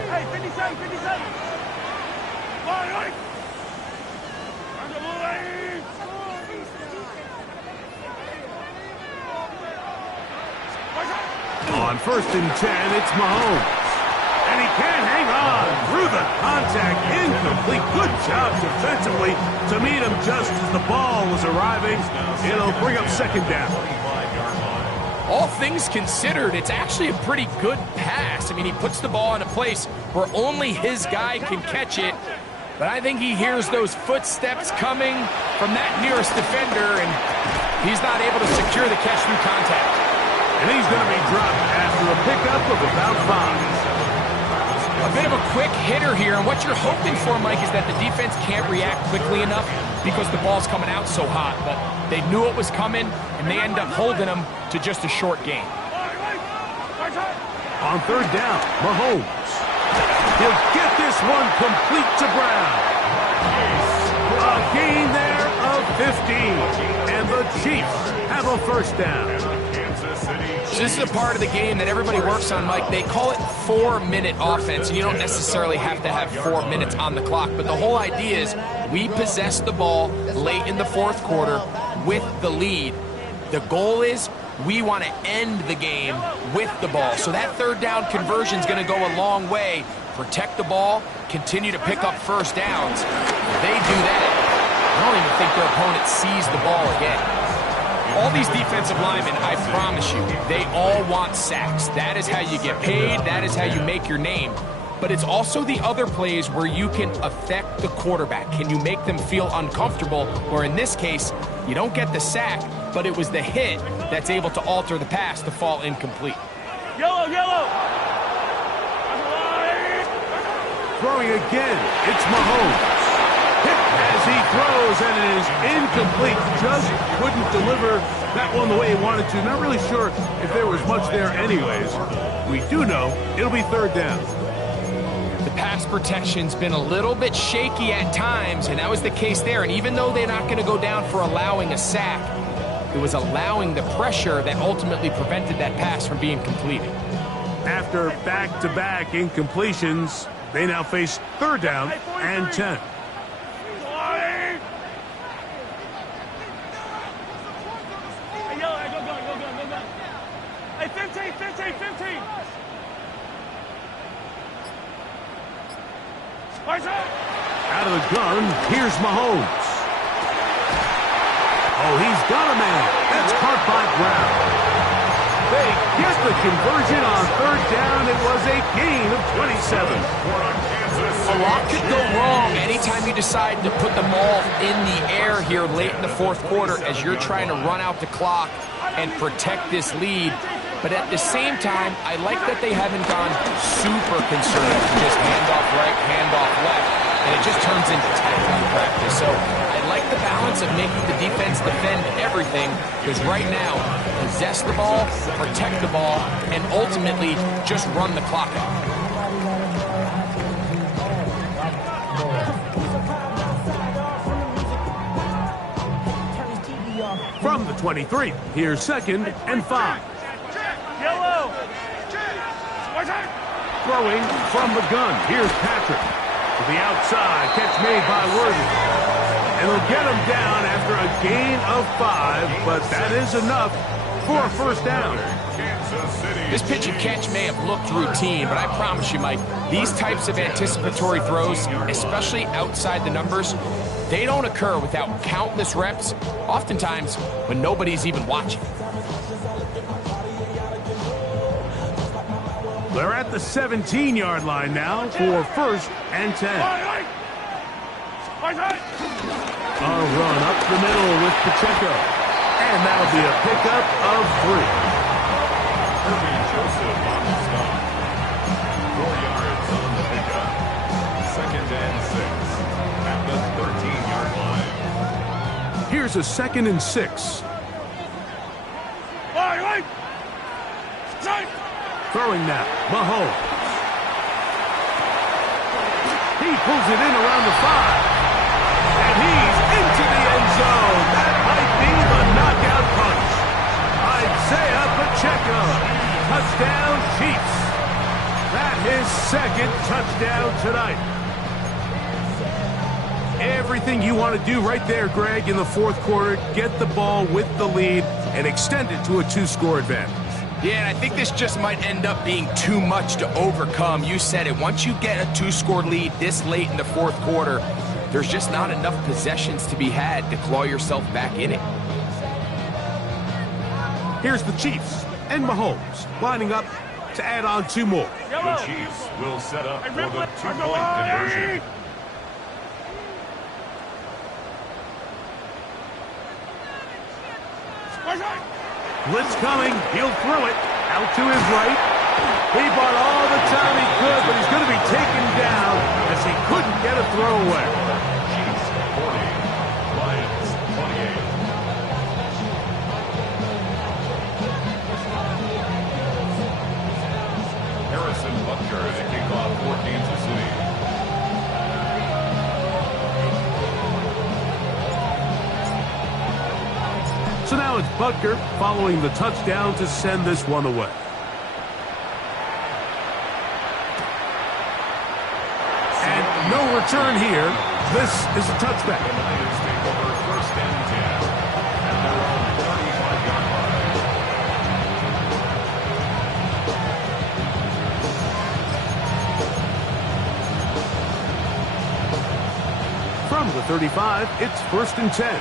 Hey, 57, 57. Oi. Under blue lane. On 1st and 10, it's Mahomes. And he can't hang on through the contact. Incomplete. Good job defensively to meet him just as the ball was arriving. It'll bring up 2nd down. All things considered, it's actually a pretty good pass. I mean, he puts the ball in a place where only his guy can catch it. But I think he hears those footsteps coming from that nearest defender, and he's not able to secure the catch through contact. And he's going to be dropped after a pickup of about 5. A bit of a quick hitter here, and what you're hoping for, Mike, is that the defense can't react quickly enough because the ball's coming out so hot. But they knew it was coming, and they end up holding them to just a short gain. On 3rd down, Mahomes. He'll get this one complete to Brown. A gain there of 15. And the Chiefs have a 1st down. So this is a part of the game that everybody works on, Mike. They call it 4-minute offense, and you don't necessarily have to have 4 minutes on the clock. But the whole idea is we possess the ball late in the 4th quarter with the lead. The goal is we want to end the game with the ball. So that 3rd down conversion is going to go a long way. Protect the ball, continue to pick up 1st downs. If they do that, I don't even think their opponent sees the ball again. All these defensive linemen, I promise you, they all want sacks. That is how you get paid. That is how you make your name. But it's also the other plays where you can affect the quarterback. Can you make them feel uncomfortable? Or in this case, you don't get the sack, but it was the hit that's able to alter the pass to fall incomplete. Yellow. Throwing again, it's Mahomes. Hit as he throws, and it is incomplete. Just couldn't deliver that one the way he wanted to. Not really sure if there was much there anyways. We do know it'll be 3rd down. The pass protection's been a little bit shaky at times, and that was the case there. And even though they're not going to go down for allowing a sack, it was allowing the pressure that ultimately prevented that pass from being completed. After back-to-back incompletions, they now face 3rd down and 10. Hey, 15. Out of the gun, here's Mahomes. Oh, he's got a man. That's caught by Brown. They get the conversion on 3rd down. It was a gain of 27. A lot could go wrong anytime you decide to put the ball in the air here late in the 4th quarter as you're trying to run out the clock and protect this lead. But at the same time, I like that they haven't gone super conservative. Just hand off right, hand off left, and it just turns into tackling practice. So I like the balance of making the defense defend everything, because right now, possess the ball, protect the ball, and ultimately just run the clock out. From the 23, here's 2nd and 5. Yellow. Throwing from the gun, here's Patrick. To the outside, catch made by Worthy. And they'll get him down after a gain of 5, but that is enough for a 1st down. This pitch and catch may have looked routine, but I promise you, Mike, these types of anticipatory throws, especially outside the numbers, they don't occur without countless reps, oftentimes when nobody's even watching. They're at the 17-yard line now for 1st and 10. A run up the middle with Pacheco. And that'll be a pickup of 3. Joseph on the stop. 4 yards on the pickup. Here's a 2nd and 6. Throwing now, Mahomes. He pulls it in around the 5. And he's into the end zone. That might be the knockout punch. Isaiah Pacheco. Touchdown, Chiefs. That's his 2nd touchdown tonight. Everything you want to do right there, Greg, in the 4th quarter. Get the ball with the lead and extend it to a 2-score advantage. Yeah, and I think this just might end up being too much to overcome. You said it. Once you get a 2-score lead this late in the 4th quarter, there's just not enough possessions to be had to claw yourself back in it. Here's the Chiefs and Mahomes lining up to add on 2 more. The Chiefs will set up for the 2-point conversion. Blitz coming. He'll throw it out to his right. He bought all the time he could, but he's going to be taken down as he couldn't get a throw away. Chiefs 40, Lions 28. Harrison Butker to kick off for Kansas City. So now it's Butker following the touchdown to send this one away. And no return here. This is a touchback. The Lions take over 1st and 10 at their own 35-yard line. From the 35, it's 1st and 10.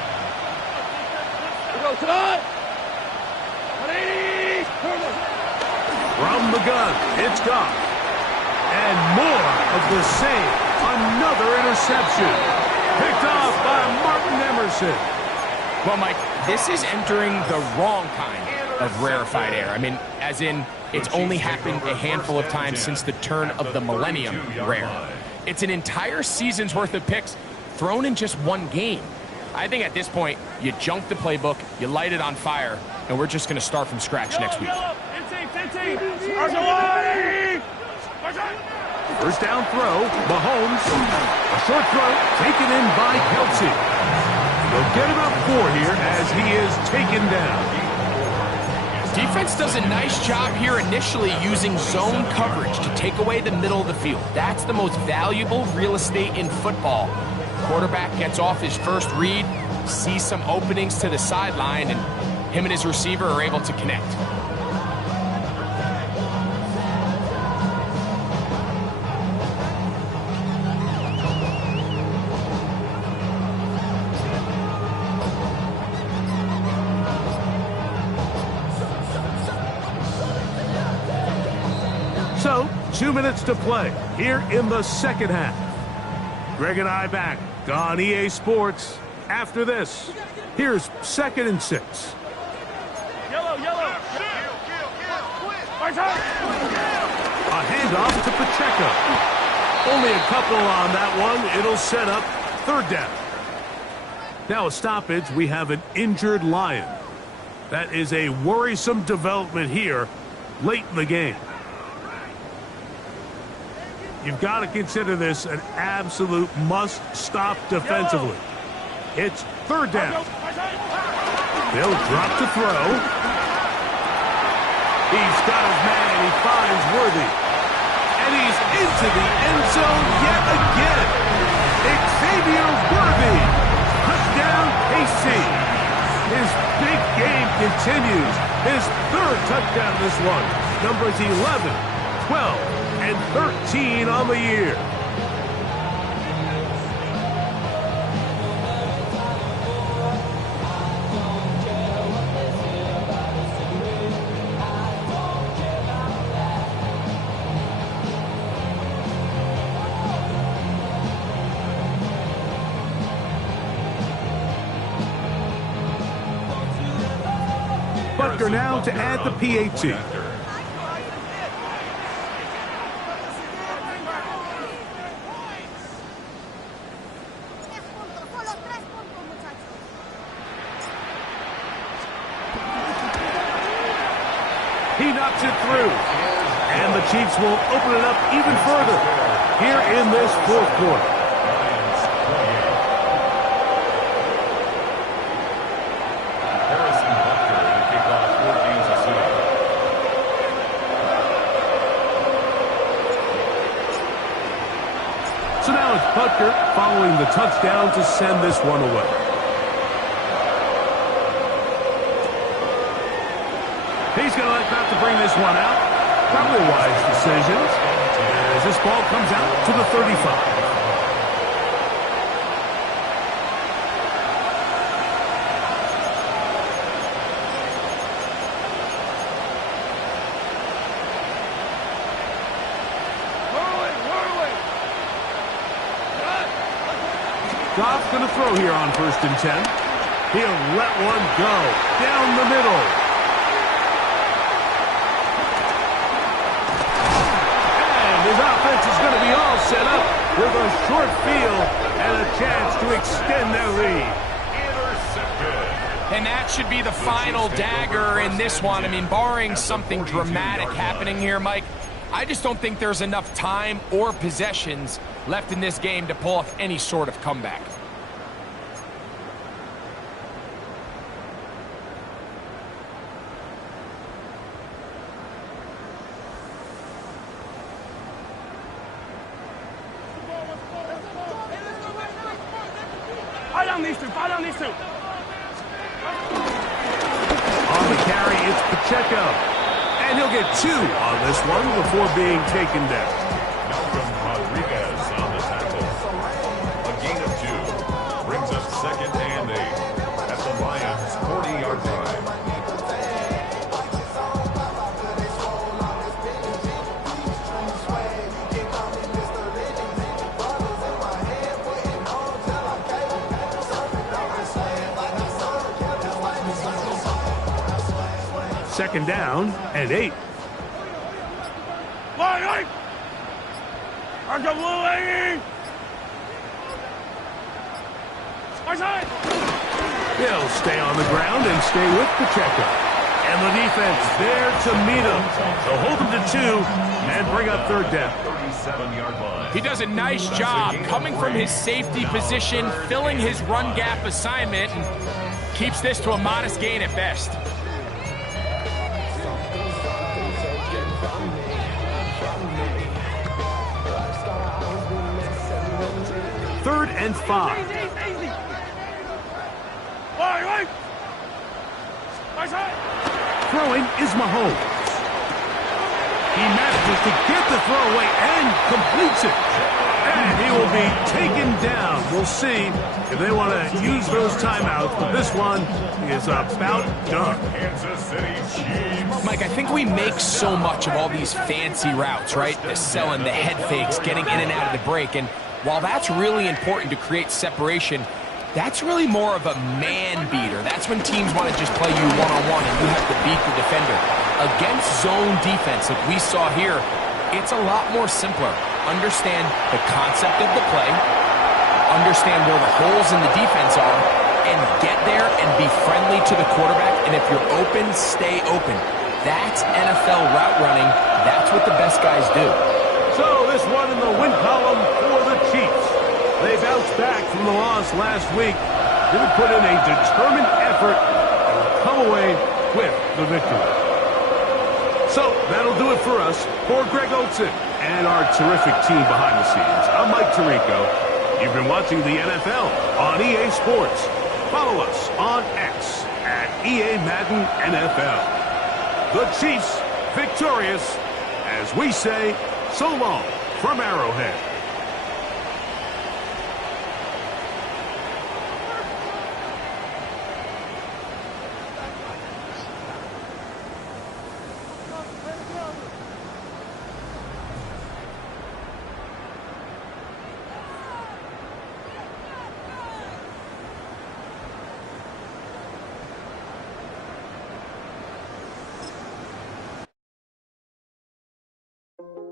From the gun, it's Goff. And more of the same. Another interception. Picked off by Martin Emerson. Well, Mike, this is entering the wrong kind of rarefied air. I mean, as in, it's only happened a handful of times since the turn of the millennium rare. It's an entire season's worth of picks thrown in just one game. I think at this point, you junk the playbook, you light it on fire, and we're just going to start from scratch next week. First down throw, Mahomes. A short throw taken in by Kelsey. They'll get about 4 here as he is taken down. Defense does a nice job here initially using zone coverage to take away the middle of the field. That's the most valuable real estate in football. Quarterback gets off his first read, sees some openings to the sideline, and him and his receiver are able to connect. So, 2 minutes to play here in the 2nd half. Greg and I back on EA Sports after this. Here's 2nd and 6. Yellow. A handoff to Pacheco. Only a couple on that one. It'll set up 3rd down. Now a stoppage. We have an injured Lion. That is a worrisome development here late in the game. You've got to consider this an absolute must-stop defensively. It's 3rd down. They'll drop to throw. He's got his man. He finds Worthy. And he's into the end zone yet again. Xavier Worthy. Touchdown, KC. His big game continues. His 3rd touchdown this one. Numbers 11, 12, and 13 on the year. Butker now to add the PAT. knocks it through. And the Chiefs will open it up even further here in this fourth quarter. So now it's Butker following the touchdown to send this one away. He's going to like not to bring this one out. Probably a wise decision as this ball comes out to the 35. Goff's going to throw here on 1st and 10. He'll let one go down the middle. And his offense is going to be all set up with a short field and a chance to extend their lead. And that should be the final dagger in this one. I mean, barring something dramatic happening here, Mike, I just don't think there's enough time or possessions left in this game to pull off any sort of comeback. On the carry, it's Pacheco. And he'll get 2 on this one before being taken down. On the tackle. A gain of 2 brings up 2nd and 8 at the Lions' 40-yard line. Second down and 8. He'll stay on the ground and stay with Pacheco. And the defense there to meet him. So hold him to 2 and bring up 3rd down. 37-yard line. He does a nice job coming from his safety position, filling his run gap assignment, and keeps this to a modest gain at best. 3rd and 5. Throwing is Mahomes. He manages to get the throw away and completes it. And he will be taken down. We'll see if they want to use those timeouts, but this one is about done. Kansas City Chiefs. Mike, I think we make so much of all these fancy routes, right? The selling, the head fakes, getting in and out of the break. And while that's really important to create separation, that's really more of a man beater. That's when teams want to just play you one-on-one and you have to beat the defender. Against zone defense like we saw here, it's a lot more simpler. Understand the concept of the play, understand where the holes in the defense are, and get there and be friendly to the quarterback. And if you're open, stay open. That's NFL route running. That's what the best guys do. So this one in the win column for the Chiefs. They bounced back from the loss last week. Didn't put in a determined effort and come away with the victory. So that'll do it for us. For Greg Olson and our terrific team behind the scenes, I'm Mike Tirico. You've been watching the NFL on EA Sports. Follow us on X at EA Madden NFL. The Chiefs victorious as we say so long from Arrowhead.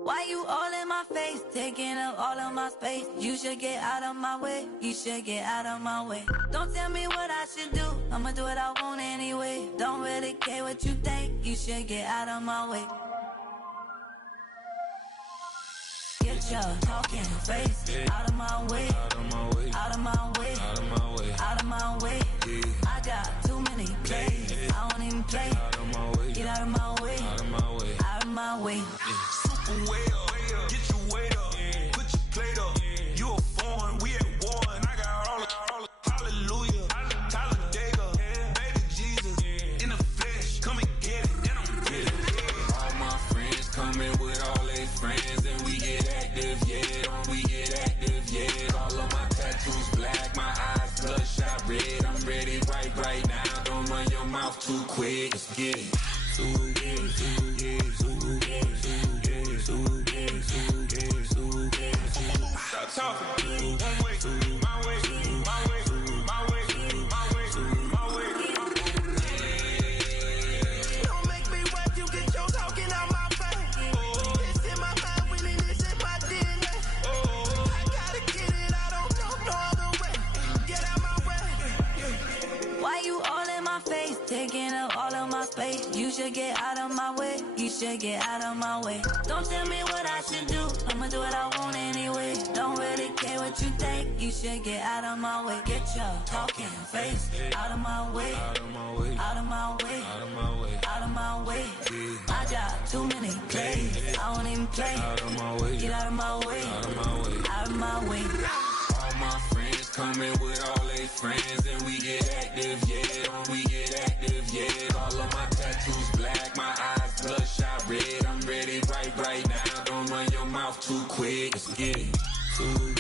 Why you all in my my face, taking up all of my space. You should get out of my way. You should get out of my way. Don't tell me what I should do. I'ma do what I want anyway. Don't really care what you think. You should get out of my way. Get your talking face out of my way. Out of my way. Out of my way. Out of my way. Out of my way. I got too many plays. I don't even play. Out of my way. Get out of my way. Out of my way. Out of my way. Super way up. Get your weight up. Put your plate up. You a foreign. We at war. And I got all the hallelujah. Talladega. Baby Jesus. In the flesh. Come and get it. And I'm get it. All my friends coming with all their friends. And we get active, yeah. We get active, yeah. All of my tattoos black. My eyes bloodshot red. I'm ready right now. Don't run your mouth too quick. Let's get it. Stop talking. One way, my way, my way, my way, my way, my way. Don't make me watch you get your talking out my face. It's in my mind, winning this in my DNA. I gotta get it, I don't know no other way. Get out my way. Why you all in my face, taking up all of my space? You should get out of my way. You should get out of my way. Don't tell me what I should do. I'ma do what I want anyway. Don't really care what you think. You should get out of my way. Get your talking face out of my way. Out of my way. Out of my way. Out of my way. Out of my way. I got too many plays. I don't even play. Out of my way. Get out of my way. Out of my way. Out of my way. All my friends coming with all their friends. And we get active, yeah. We get active, yeah. All of my tattoos black. My eyes bloodshot red. I'm ready right now. Don't run your mouth too quick. Let's get it.